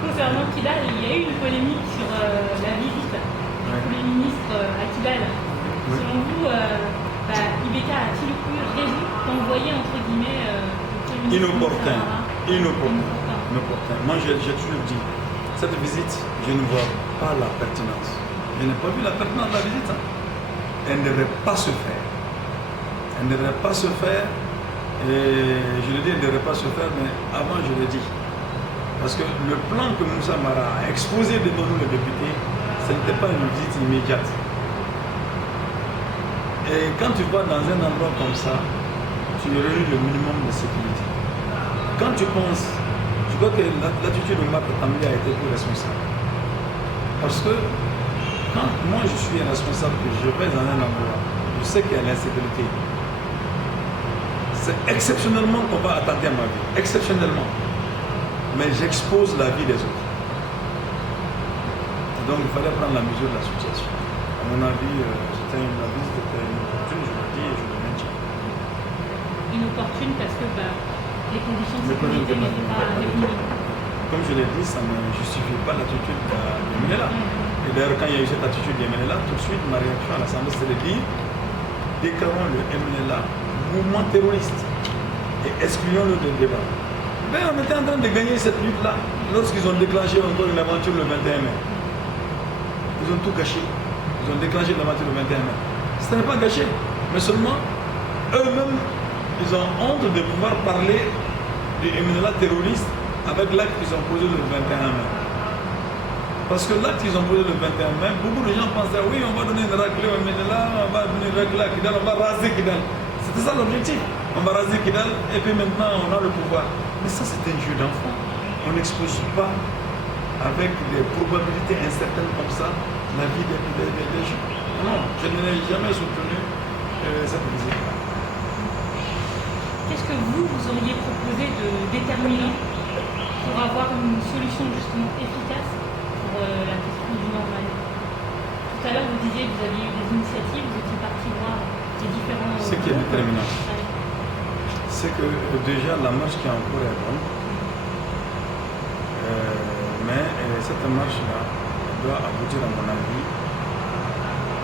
Concernant Kidal, il y a eu une polémique sur la visite du Premier ministre à Kidal. Selon vous, Ibeka a-t-il eu raison d'envoyer entre guillemets le Premier ministre Inopportun. Moi, j'ai toujours dit, cette visite, je ne vois pas la pertinence. Je n'ai pas vu la pertinence de la visite. Hein. Elle ne devrait pas se faire. Elle ne devrait pas se faire. Et je le dis, elle ne devrait pas se faire, mais avant je l'ai dit. Parce que le plan que Moussa Mara a exposé devant nous les députés, ce n'était pas une visite immédiate. Et quand tu vas dans un endroit comme ça, tu réunis le minimum de sécurité. Quand tu penses, je crois que l'attitude de Marc Tambi a été plus responsable. Parce que quand moi je suis responsable, que je vais dans un endroit, je sais qu'il y a l'insécurité. C'est exceptionnellement qu'on va attenter à ma vie. Exceptionnellement. Mais j'expose la vie des autres. Donc il fallait prendre la mesure de la situation. À mon avis, c'était une opportune, je le dis et je le maintiens. Inopportune parce que les conditions de sécurité n'étaient pas réunies. Comme je l'ai dit, ça ne justifie pas l'attitude de Menela. Et d'ailleurs, quand il y a eu cette attitude de Menela, tout de suite, ma réaction à l'Assemblée, c'était de dire déclarons le MNLA mouvement terroriste et excluons-le du débat. Mais on était en train de gagner cette lutte-là lorsqu'ils ont déclenché encore une aventure le 21 mai. Ils ont tout gâché. Ils ont déclenché l'aventure le 21 mai. Ce n'est pas gâché, mais seulement eux-mêmes, ils ont honte de pouvoir parler du MNLA terroriste avec l'acte qu'ils ont posé le 21 mai. Parce que l'acte qu'ils ont posé le 21 mai, beaucoup de gens pensaient oui, on va donner une raclée au MNLA, on va donner une raclée à Kidal, on va raser Kidal. C'était ça l'objectif. On va raser Kidal et puis maintenant on a le pouvoir. Mais ça c'est un jeu d'enfant. On n'expose pas avec des probabilités incertaines comme ça la vie des gens. Non, je n'ai jamais soutenu cette visite. Qu'est-ce que vous auriez proposé de déterminant pour avoir une solution justement efficace pour la question du Nord Mali? Tout à l'heure, vous disiez que vous aviez eu des initiatives, vous étiez parti voir les différents... Ce qui est déterminant, c'est que déjà la marche qui est en cours est bonne, mais cette marche-là doit aboutir, à mon avis,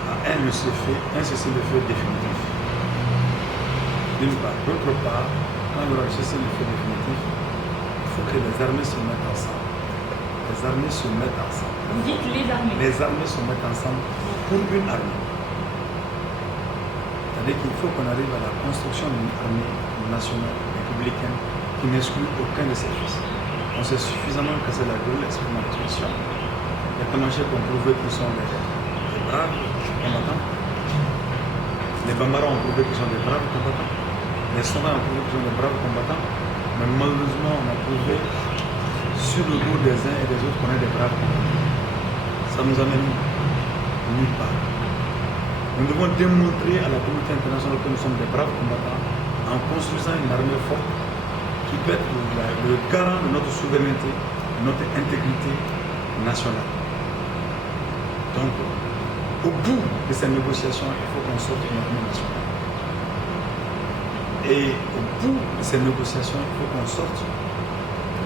à un cessez-le-feu définitif. D'une part. D'autre part, quand il y aura un cessez-le-feu définitif, il faut que les armées se mettent ensemble. Les armées se mettent ensemble. Vous dites les armées. Les armées se mettent ensemble pour une armée. C'est-à-dire qu'il faut qu'on arrive à la construction d'une armée nationale, républicaine, qui n'exclut aucun de ses fils. On s'est suffisamment cassé la gueule, excusez-moi l'expression. Les Comanchais ont prouvé qu'ils sont des braves combattants. Les Bambara ont prouvé qu'ils sont des braves combattants. Les Somains ont prouvé qu'ils sont des braves combattants. Mais malheureusement, on a prouvé sur le dos des uns et des autres qu'on est des braves combattants. Ça nous amène nulle part. Nous devons démontrer à la communauté internationale que nous sommes des braves combattants en construisant une armée forte qui peut être le garant de notre souveraineté, de notre intégrité nationale. Donc, au bout de ces négociations, il faut qu'on sorte une armée nationale. Et au bout de ces négociations, il faut qu'on sorte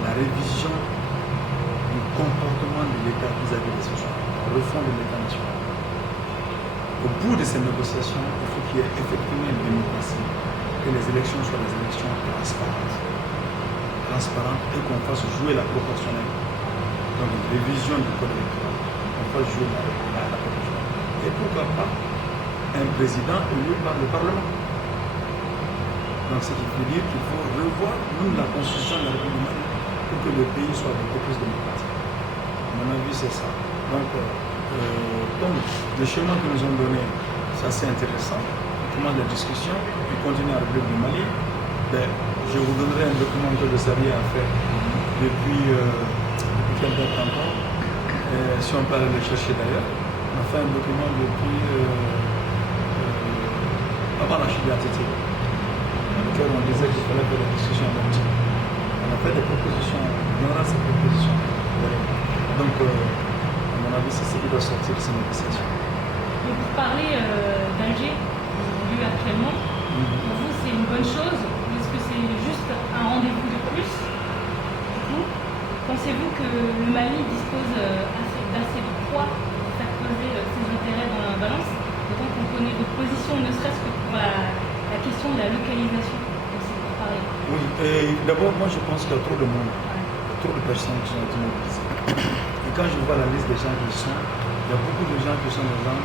la révision du comportement de l'État vis-à-vis des citoyens, la refonte de l'État national. Au bout de ces négociations, il faut qu'il y ait effectivement une démocratie, que les élections soient des élections transparentes et qu'on fasse jouer la proportionnelle. Donc une révision du code électoral, qu'on fasse jouer la proportionnelle. Et pourquoi pas un président élu par le Parlement. Donc ce qui veut dire qu'il faut revoir même la constitution de la République du Mali pour que le pays soit beaucoup plus démocratique. À mon avis, c'est ça. Donc, comme le schéma que nous ont donné, c'est assez intéressant. On commence la discussion, on continue à la République du Mali. Ben, je vous donnerai un document que le Sariya a fait depuis quelques temps. Si on peut aller le chercher d'ailleurs, on a fait un document depuis avant la chute d'Atiti, dans lequel on disait qu'il fallait faire des discussions adaptées. On a fait des propositions, il y aura ces propositions. Donc, à mon avis, c'est ce qui doit sortir de ces négociations. Et pour parler d'Alger, lieu actuellement, pour vous c'est une bonne chose ou est-ce que c'est juste un rendez-vous de plus? Du coup, pensez-vous que le Mali dispose d'assez de poids pour faire peser ses intérêts dans la balance, d'autant qu'on connaît votre position, ne serait-ce que pour la question de la localisation de ces pourparlers? Oui, et d'abord, moi je pense qu'il y a trop de monde, il y a trop de personnes qui sont mobilisées. Et quand je vois la liste des gens qui sont, il y a beaucoup de gens qui sont des gens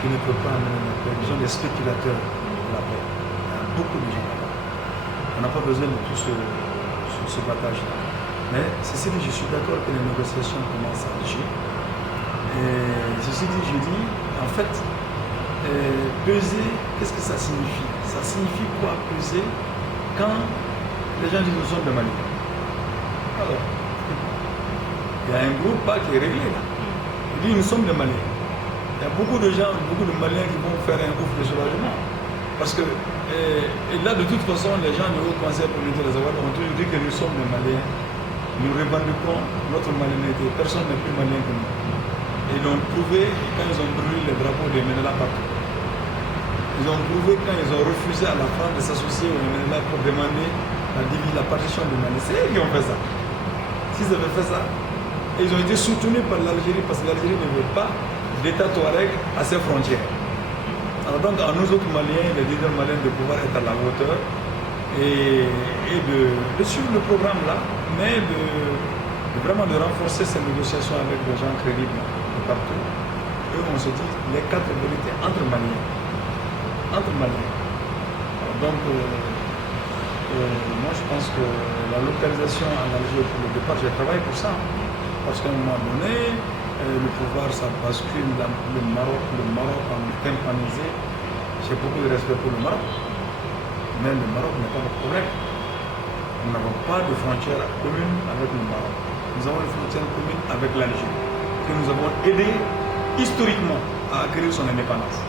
qui ne peuvent pas amener la paix, qui sont des spéculateurs de la paix. Il y a beaucoup de gens là-bas. On n'a pas besoin de tout ce battage-là. Mais ceci dit, je suis d'accord que les négociations commencent à Alger. Et ceci dit, je dis, en fait, peser, qu'est-ce que ça signifie? Ça signifie quoi, peser, quand les gens disent nous sommes de Mali? Alors, il y a un groupe pas qui est réglé là. Il dit nous sommes des Maliens. Il y a beaucoup de gens, beaucoup de Maliens qui vont faire un ouf de soulagement. Parce que et là, de toute façon, les gens du Haut Conseil pour l'unité des Savoirs ont toujours dit que nous sommes des Maliens. Nous revendiquons notre malienité. Personne n'est plus malien que nous. Et ils l'ont prouvé quand ils ont brûlé les drapeaux des Ménélas partout. Ils ont prouvé quand ils ont refusé à la France de s'associer aux Ménélas pour demander la partition du Mali. C'est eux qui ont fait ça. S'ils avaient fait ça, et ils ont été soutenus par l'Algérie parce que l'Algérie ne veut pas d'État Touareg à ses frontières. Alors donc à nous autres Maliens, les leaders maliens, de pouvoir être à la hauteur et de suivre le programme là, mais vraiment de renforcer ces négociations avec des gens crédibles de partout. Eux, on se dit les quatre vérités entre Maliens. Entre Maliens. Alors donc, moi je pense que la localisation en Algérie pour le départ, j'ai travaillé pour ça. Parce qu'à un moment donné, le pouvoir, ça bascule le Maroc en tympanisé. J'ai beaucoup de respect pour le Maroc, mais le Maroc n'est pas le problème. Nous n'avons pas de frontière commune avec le Maroc. Nous avons une frontière commune avec l'Algérie, que nous avons aidé historiquement à acquérir son indépendance.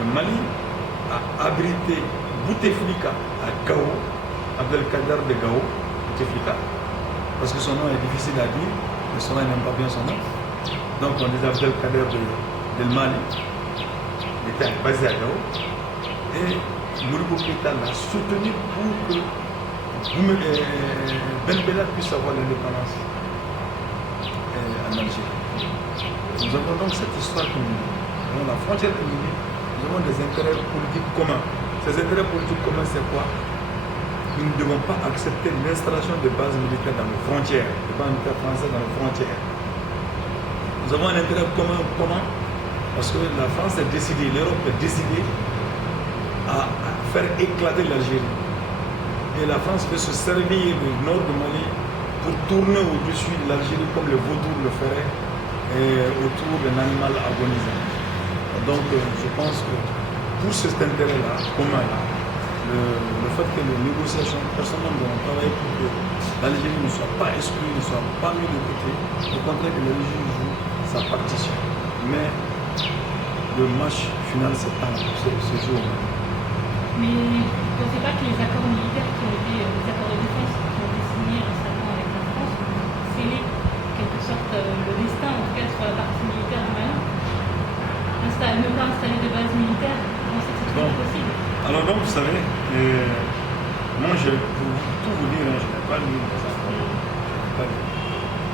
Le Mali a abrité Bouteflika à Gao, Abdelkader de Gao, Bouteflika, parce que son nom est difficile à dire, et son nom n'aime pas bien son nom. Donc on disait Abdelkader de Mali. Il était basé à Gao. Et Modibo Keïta l'a soutenu pour que Ben Bella puisse avoir l'indépendance en Algérie. Nous avons donc cette histoire commune. Nous avons la frontière commune. Nous avons des intérêts politiques communs. Ces intérêts politiques communs, c'est quoi? Nous ne devons pas accepter l'installation de bases militaires dans nos frontières, de bases militaires françaises dans nos frontières. Nous avons un intérêt commun. Comment? Parce que la France est décidée, l'Europe est décidée à faire éclater l'Algérie. Et la France veut se servir du nord du Mali pour tourner au-dessus de l'Algérie comme le vautour le ferait autour d'un animal agonisant. Donc je pense que pour cet intérêt-là, commun-là, le fait que les négociations personnelles vont travailler pour que l'Algérie ne soit pas exclue, ne soit pas mise de côté, au contraire que l'Algérie joue sa partition. Mais le match final se joue au Mali. Mais vous ne pensez pas que les accords militaires qui ont été, les accords de défense qui ont été signés récemment avec la France, scellaient en quelque sorte le destin, en tout cas sur la partie militaire du Mali, ne pas installer de bases militaires, vous pensez que c'est toujours possible? Alors donc vous savez, moi pour tout vous dire, je n'ai pas lu les accords,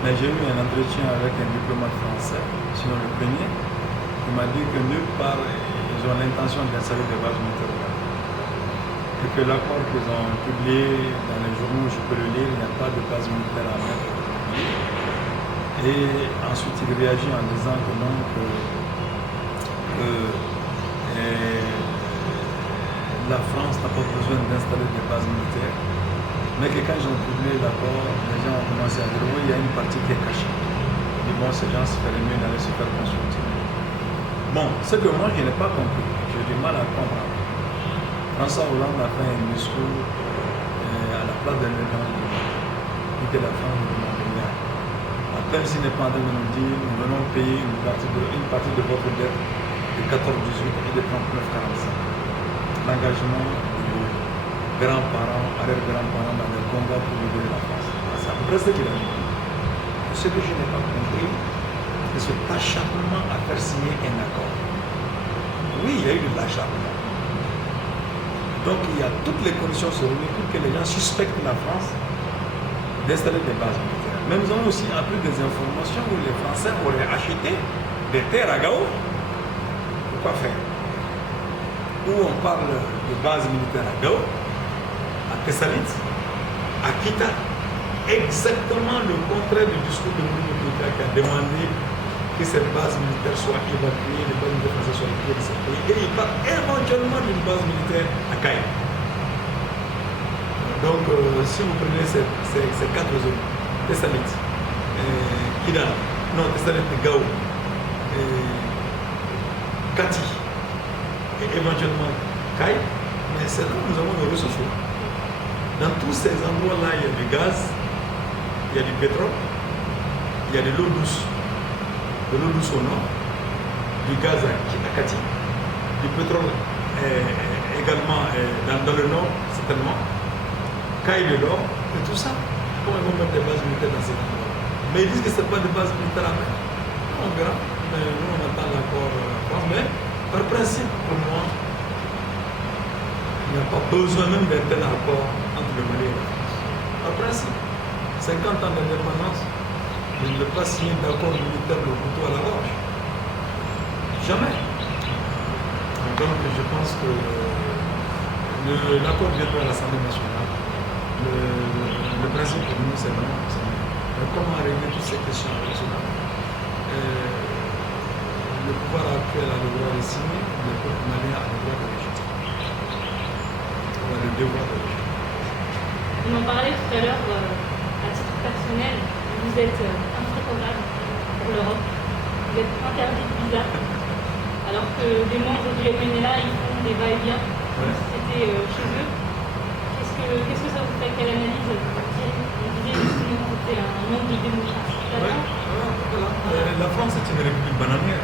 mais j'ai eu un entretien avec un diplomate français, sinon le premier, qui m'a dit que nulle part ils ont l'intention d'installer des bases militaires. Et que l'accord qu'ils ont publié dans les journaux, je peux le lire, il n'y a pas de base militaire à mettre. Et ensuite il réagit en disant que non, la France n'a pas besoin d'installer des bases militaires, mais que quand ils ont publié l'accord, les gens ont commencé à dire oui, il y a une partie qui est cachée. Et bon, ces gens se feraient mieux d'aller se faire consulter. Bon, ce que moi je n'ai pas compris, j'ai du mal à comprendre. François Hollande a fait un discours à la place de l'indépendance. Il était la France du monde. À peine s'il n'est pas en train de nous dire nous venons payer une partie de votre dette de 14-18 et de 39-45. L'engagement de grands-parents, arrière-grands-parents dans les combats pour libérer la France. C'est à peu près ce qu'il a dit. Ce que je n'ai pas compris, c'est cet acharnement à faire signer un accord. Oui, il y a eu de l'acharnement. Donc il y a toutes les conditions se réunir pour que les gens suspectent la France d'installer des bases militaires. Mais nous avons aussi appris des informations où les Français auraient acheté des terres à Gao. Pourquoi faire? Où on parle de bases militaires à Gao, à Tessalit, à Kita, exactement le contraire du discours de Modibo Keïta qui a demandé que ces bases militaires soient évacuées, les bases militaires françaises soient évacuées de ce pays. Et il parle éventuellement d'une base militaire à Caï. Donc, si vous prenez ces quatre zones, Tessalit, Kidal, non, Tessalit, Gao, Kati, et éventuellement Caï, mais c'est là où nous avons nos ressources. Dans tous ces endroits-là, il y a du gaz, il y a du pétrole, il y a de l'eau douce. De l'eau douce au nord, du gaz à Kati, du pétrole également dans le nord, certainement, Caï de l'or, et tout ça. Comment ils vont mettre des bases militaires dans ces endroits? Mais ils disent que ce n'est pas des bases militaires à mettre. On verra, mais nous on attend l'accord à la France. Mais par principe, pour moi, il n'y a pas besoin même d'un tel accord entre le Mali et la France. Par principe, 50 ans d'indépendance, je ne vais pas signer d'accord militaire le couteau à la gorge. Jamais. Donc je pense que l'accord viendra à l'Assemblée nationale. Le principe pour nous, c'est vraiment comment régler toutes ces questions avec cela. Le pouvoir actuel a le droit de signer, le peuple malien a le droit de rejeter. On a le devoir de rejeter. On en parlait tout à l'heure, à titre personnel, vous êtes infréquentable pour l'Europe, vous êtes interdit de visa, alors que des membres du MNLA, ils font des va-et-vient comme si c'était chez eux. Qu'est-ce que ça vous fait? Quelle analyse vous disiez justement que c'était un manque de démocratie? Voilà. La France est une république bananière.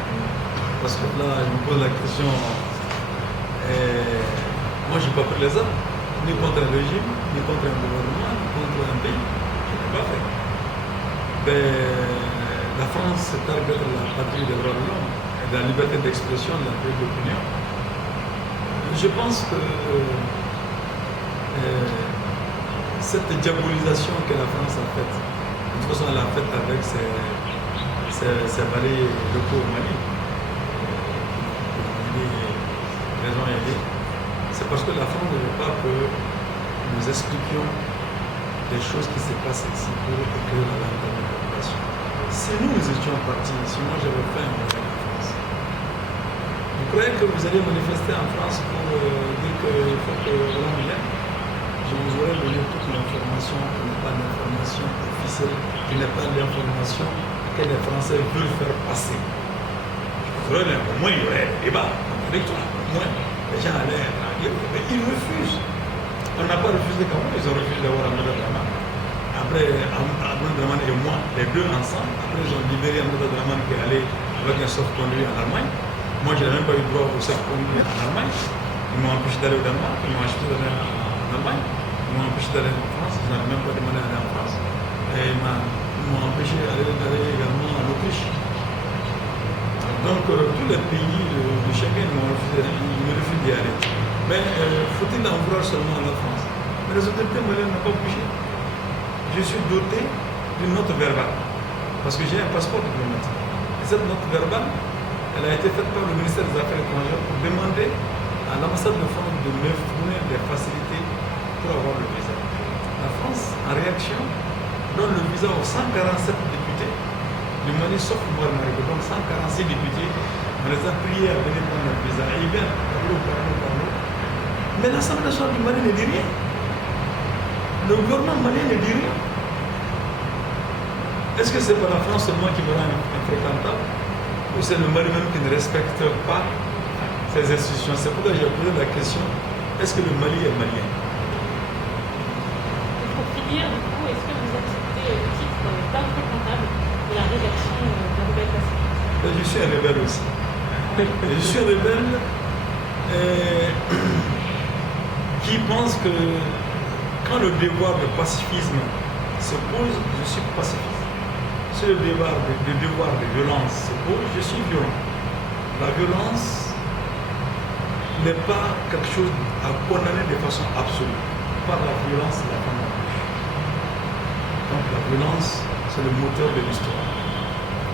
Parce que là, je me pose la question, moi je n'ai pas pris les armes, ni contre un régime, ni contre un gouvernement, ni contre un pays. Je n'ai pas fait. Mais la France se targue d'être la patrie des droits de l'homme, et de la liberté d'expression, de la liberté d'opinion. Je pense que cette diabolisation que la France a faite, de toute façon elle a faite avec ses valets locaux au Mali. C'est parce que la France ne veut pas que nous expliquions les choses qui se passent ici pour écrire la langue de la population. Si nous étions partis, si moi j'avais fait un voyage en France, vous croyez que vous allez manifester en France pour dire qu'il faut que l'homme vienne? Je vous aurais donné toute l'information qui n'est pas l'information officielle, qui n'est pas l'information que les Français veulent faire passer. Au moins il y aurait un débat contradictoire. Au moins les gens allaient rallier, mais ils refusent. On n'a pas refusé quand même, ils ont refusé d'avoir Ahmed Abdraman. Après, Ahmed Abdraman et moi, les deux ensemble, après ils ont libéré Ahmed Abdraman qui est allé avec un sauf-conduit en Allemagne. Moi, je n'ai même pas eu droit au sauf-conduit en Allemagne. Ils m'ont empêché d'aller au Danemark, ils m'ont empêché d'aller en Allemagne, ils m'ont empêché d'aller en France, je n'avais même pas demandé d'aller en France. Et ils m'ont empêché d'aller également en Autriche. Donc tous les pays de Schengen m'ont refusé, ils me refusent d'y aller. Mais faut-il en vouloir seulement à la France? Mais les autorités maliennes n'ont pas bougé. Je suis doté d'une note verbale, parce que j'ai un passeport diplomatique. Et cette note verbale, elle a été faite par le ministère des Affaires étrangères pour demander à l'ambassade de France de me fournir des facilités pour avoir le visa. La France, en réaction, donne le visa aux 147 députés du Mali, sauf moi, donc 146 députés, on les a priés à venir prendre le visa. Et ils viennent, parler. Mais l'Assemblée nationale du Mali ne dit rien. Le gouvernement malien ne dit rien. Est-ce que c'est pas la France seulement qui me rend infréquentable, ou c'est le Mali même qui ne respecte pas ces institutions? C'est pourquoi j'ai posé la question, est-ce que le Mali est malien? Pour finir, du coup, est-ce que vous acceptez le titre d'infréquentable de la rédaction de Rebelle Pacifique? Je suis un rebelle aussi. Je suis un rebelle qui pense que quand le devoir de pacifisme se pose, je suis pacifiste. Si le devoir de violence se pose, je suis violent. La violence n'est pas quelque chose à condamner de façon absolue. Par la violence, la condamnation. Donc la violence, c'est le moteur de l'histoire.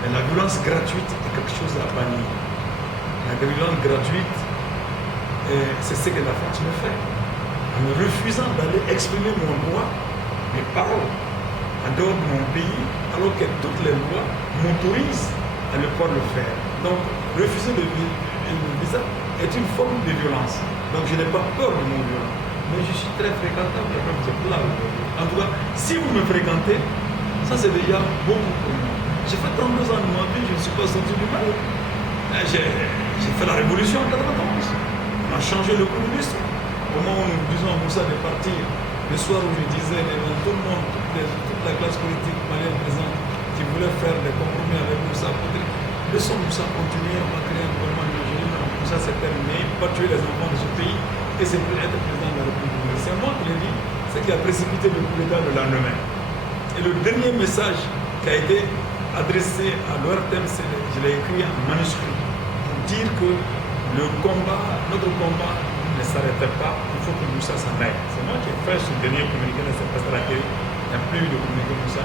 Et la violence gratuite est quelque chose à bannir. La violence gratuite, c'est ce que la France me fait. En me refusant d'aller exprimer mon droit, mes paroles, en dehors de mon pays, alors que toutes les lois m'autorisent à ne pas le faire. Donc, refuser le visa est une forme de violence. Donc, je n'ai pas peur de mon violent. Mais je suis très fréquentable, vous êtes là aujourd'hui. En tout cas, si vous me fréquentez, ça c'est déjà beaucoup pour moi. J'ai fait 32 ans de ma vie, je ne suis pas sorti du Mali. J'ai fait la révolution en 91. On a changé le cours de l'histoire. Au moment où nous disons à Moussa de partir, le soir où je disais devant tout le monde, toute la classe politique malienne présente, qui voulait faire des compromis avec Moussa, laissons Moussa continuer, on va créer un gouvernement de Moussa s'est terminé, il ne faut pas tuer les enfants de ce pays, et c'est pour être président de la République. C'est moi qui l'ai dit, c'est qui a précipité le coup d'État le lendemain. Et le dernier message qui a été adressé à l'ORTM, je l'ai écrit en manuscrit, pour dire que notre combat ne s'arrêtait pas, il faut que Moussa s'en aille. C'est moi qui ai fait ce dernier communiqué, c'est passé à la télé, il n'y a plus eu de communiqué Moussa.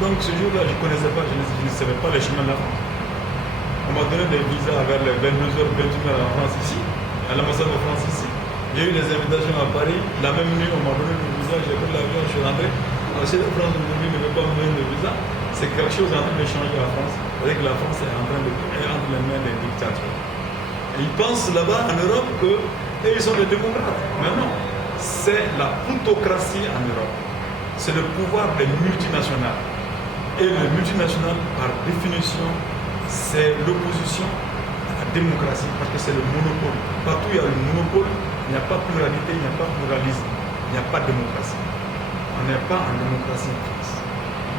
Donc ce jour-là, je ne connaissais pas, je ne savais pas les chemins de la France. On m'a donné des visas vers les 22h, 21h en France ici, à l'ambassade de France ici. Il y a eu des invitations à Paris. La même nuit, on m'a donné le visa, j'ai pris l'avion, je suis rentré. Alors, si la France aujourd'hui ne veut pas me donner de visa, c'est quelque chose en train de changer la France. C'est-à-dire que la France est entre les mains des dictateurs. Et ils pensent là-bas en Europe qu'ils sont des démocrates. Mais non, c'est la plutocratie en Europe. C'est le pouvoir des multinationales. Et le multinational, par définition, c'est l'opposition à la démocratie, parce que c'est le monopole. Partout où il y a le monopole, il n'y a pas de pluralité, il n'y a pas de pluralisme, il n'y a pas de démocratie. On n'est pas en démocratie en France.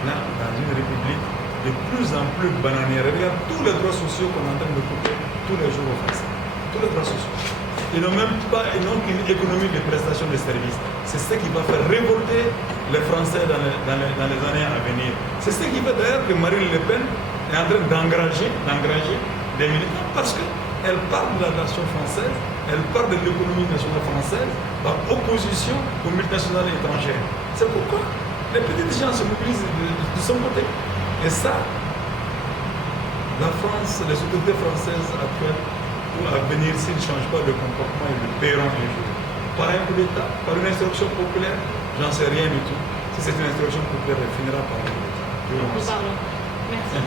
Là, dans une république de plus en plus bananière. Regarde tous les droits sociaux qu'on est en train de couper tous les jours aux Français. Tous les droits sociaux. Ils n'ont même pas qu'une économie de prestation de services. C'est ce qui va faire révolter les Français dans les années à venir. C'est ce qui fait d'ailleurs que Marine Le Pen est en train d'engranger des militants parce qu'elle parle de la nation française, elle parle de l'économie nationale française par opposition aux multinationales étrangères. C'est pourquoi les petites gens se mobilisent de son côté. Et ça, la France, les autorités françaises actuelles, pour venir, s'ils ne changent pas de comportement, ils le paieront un jour. Par un coup d'État, par une instruction populaire, j'en sais rien du tout. Si c'est une instruction populaire, elle finira par un coup d'État. Merci.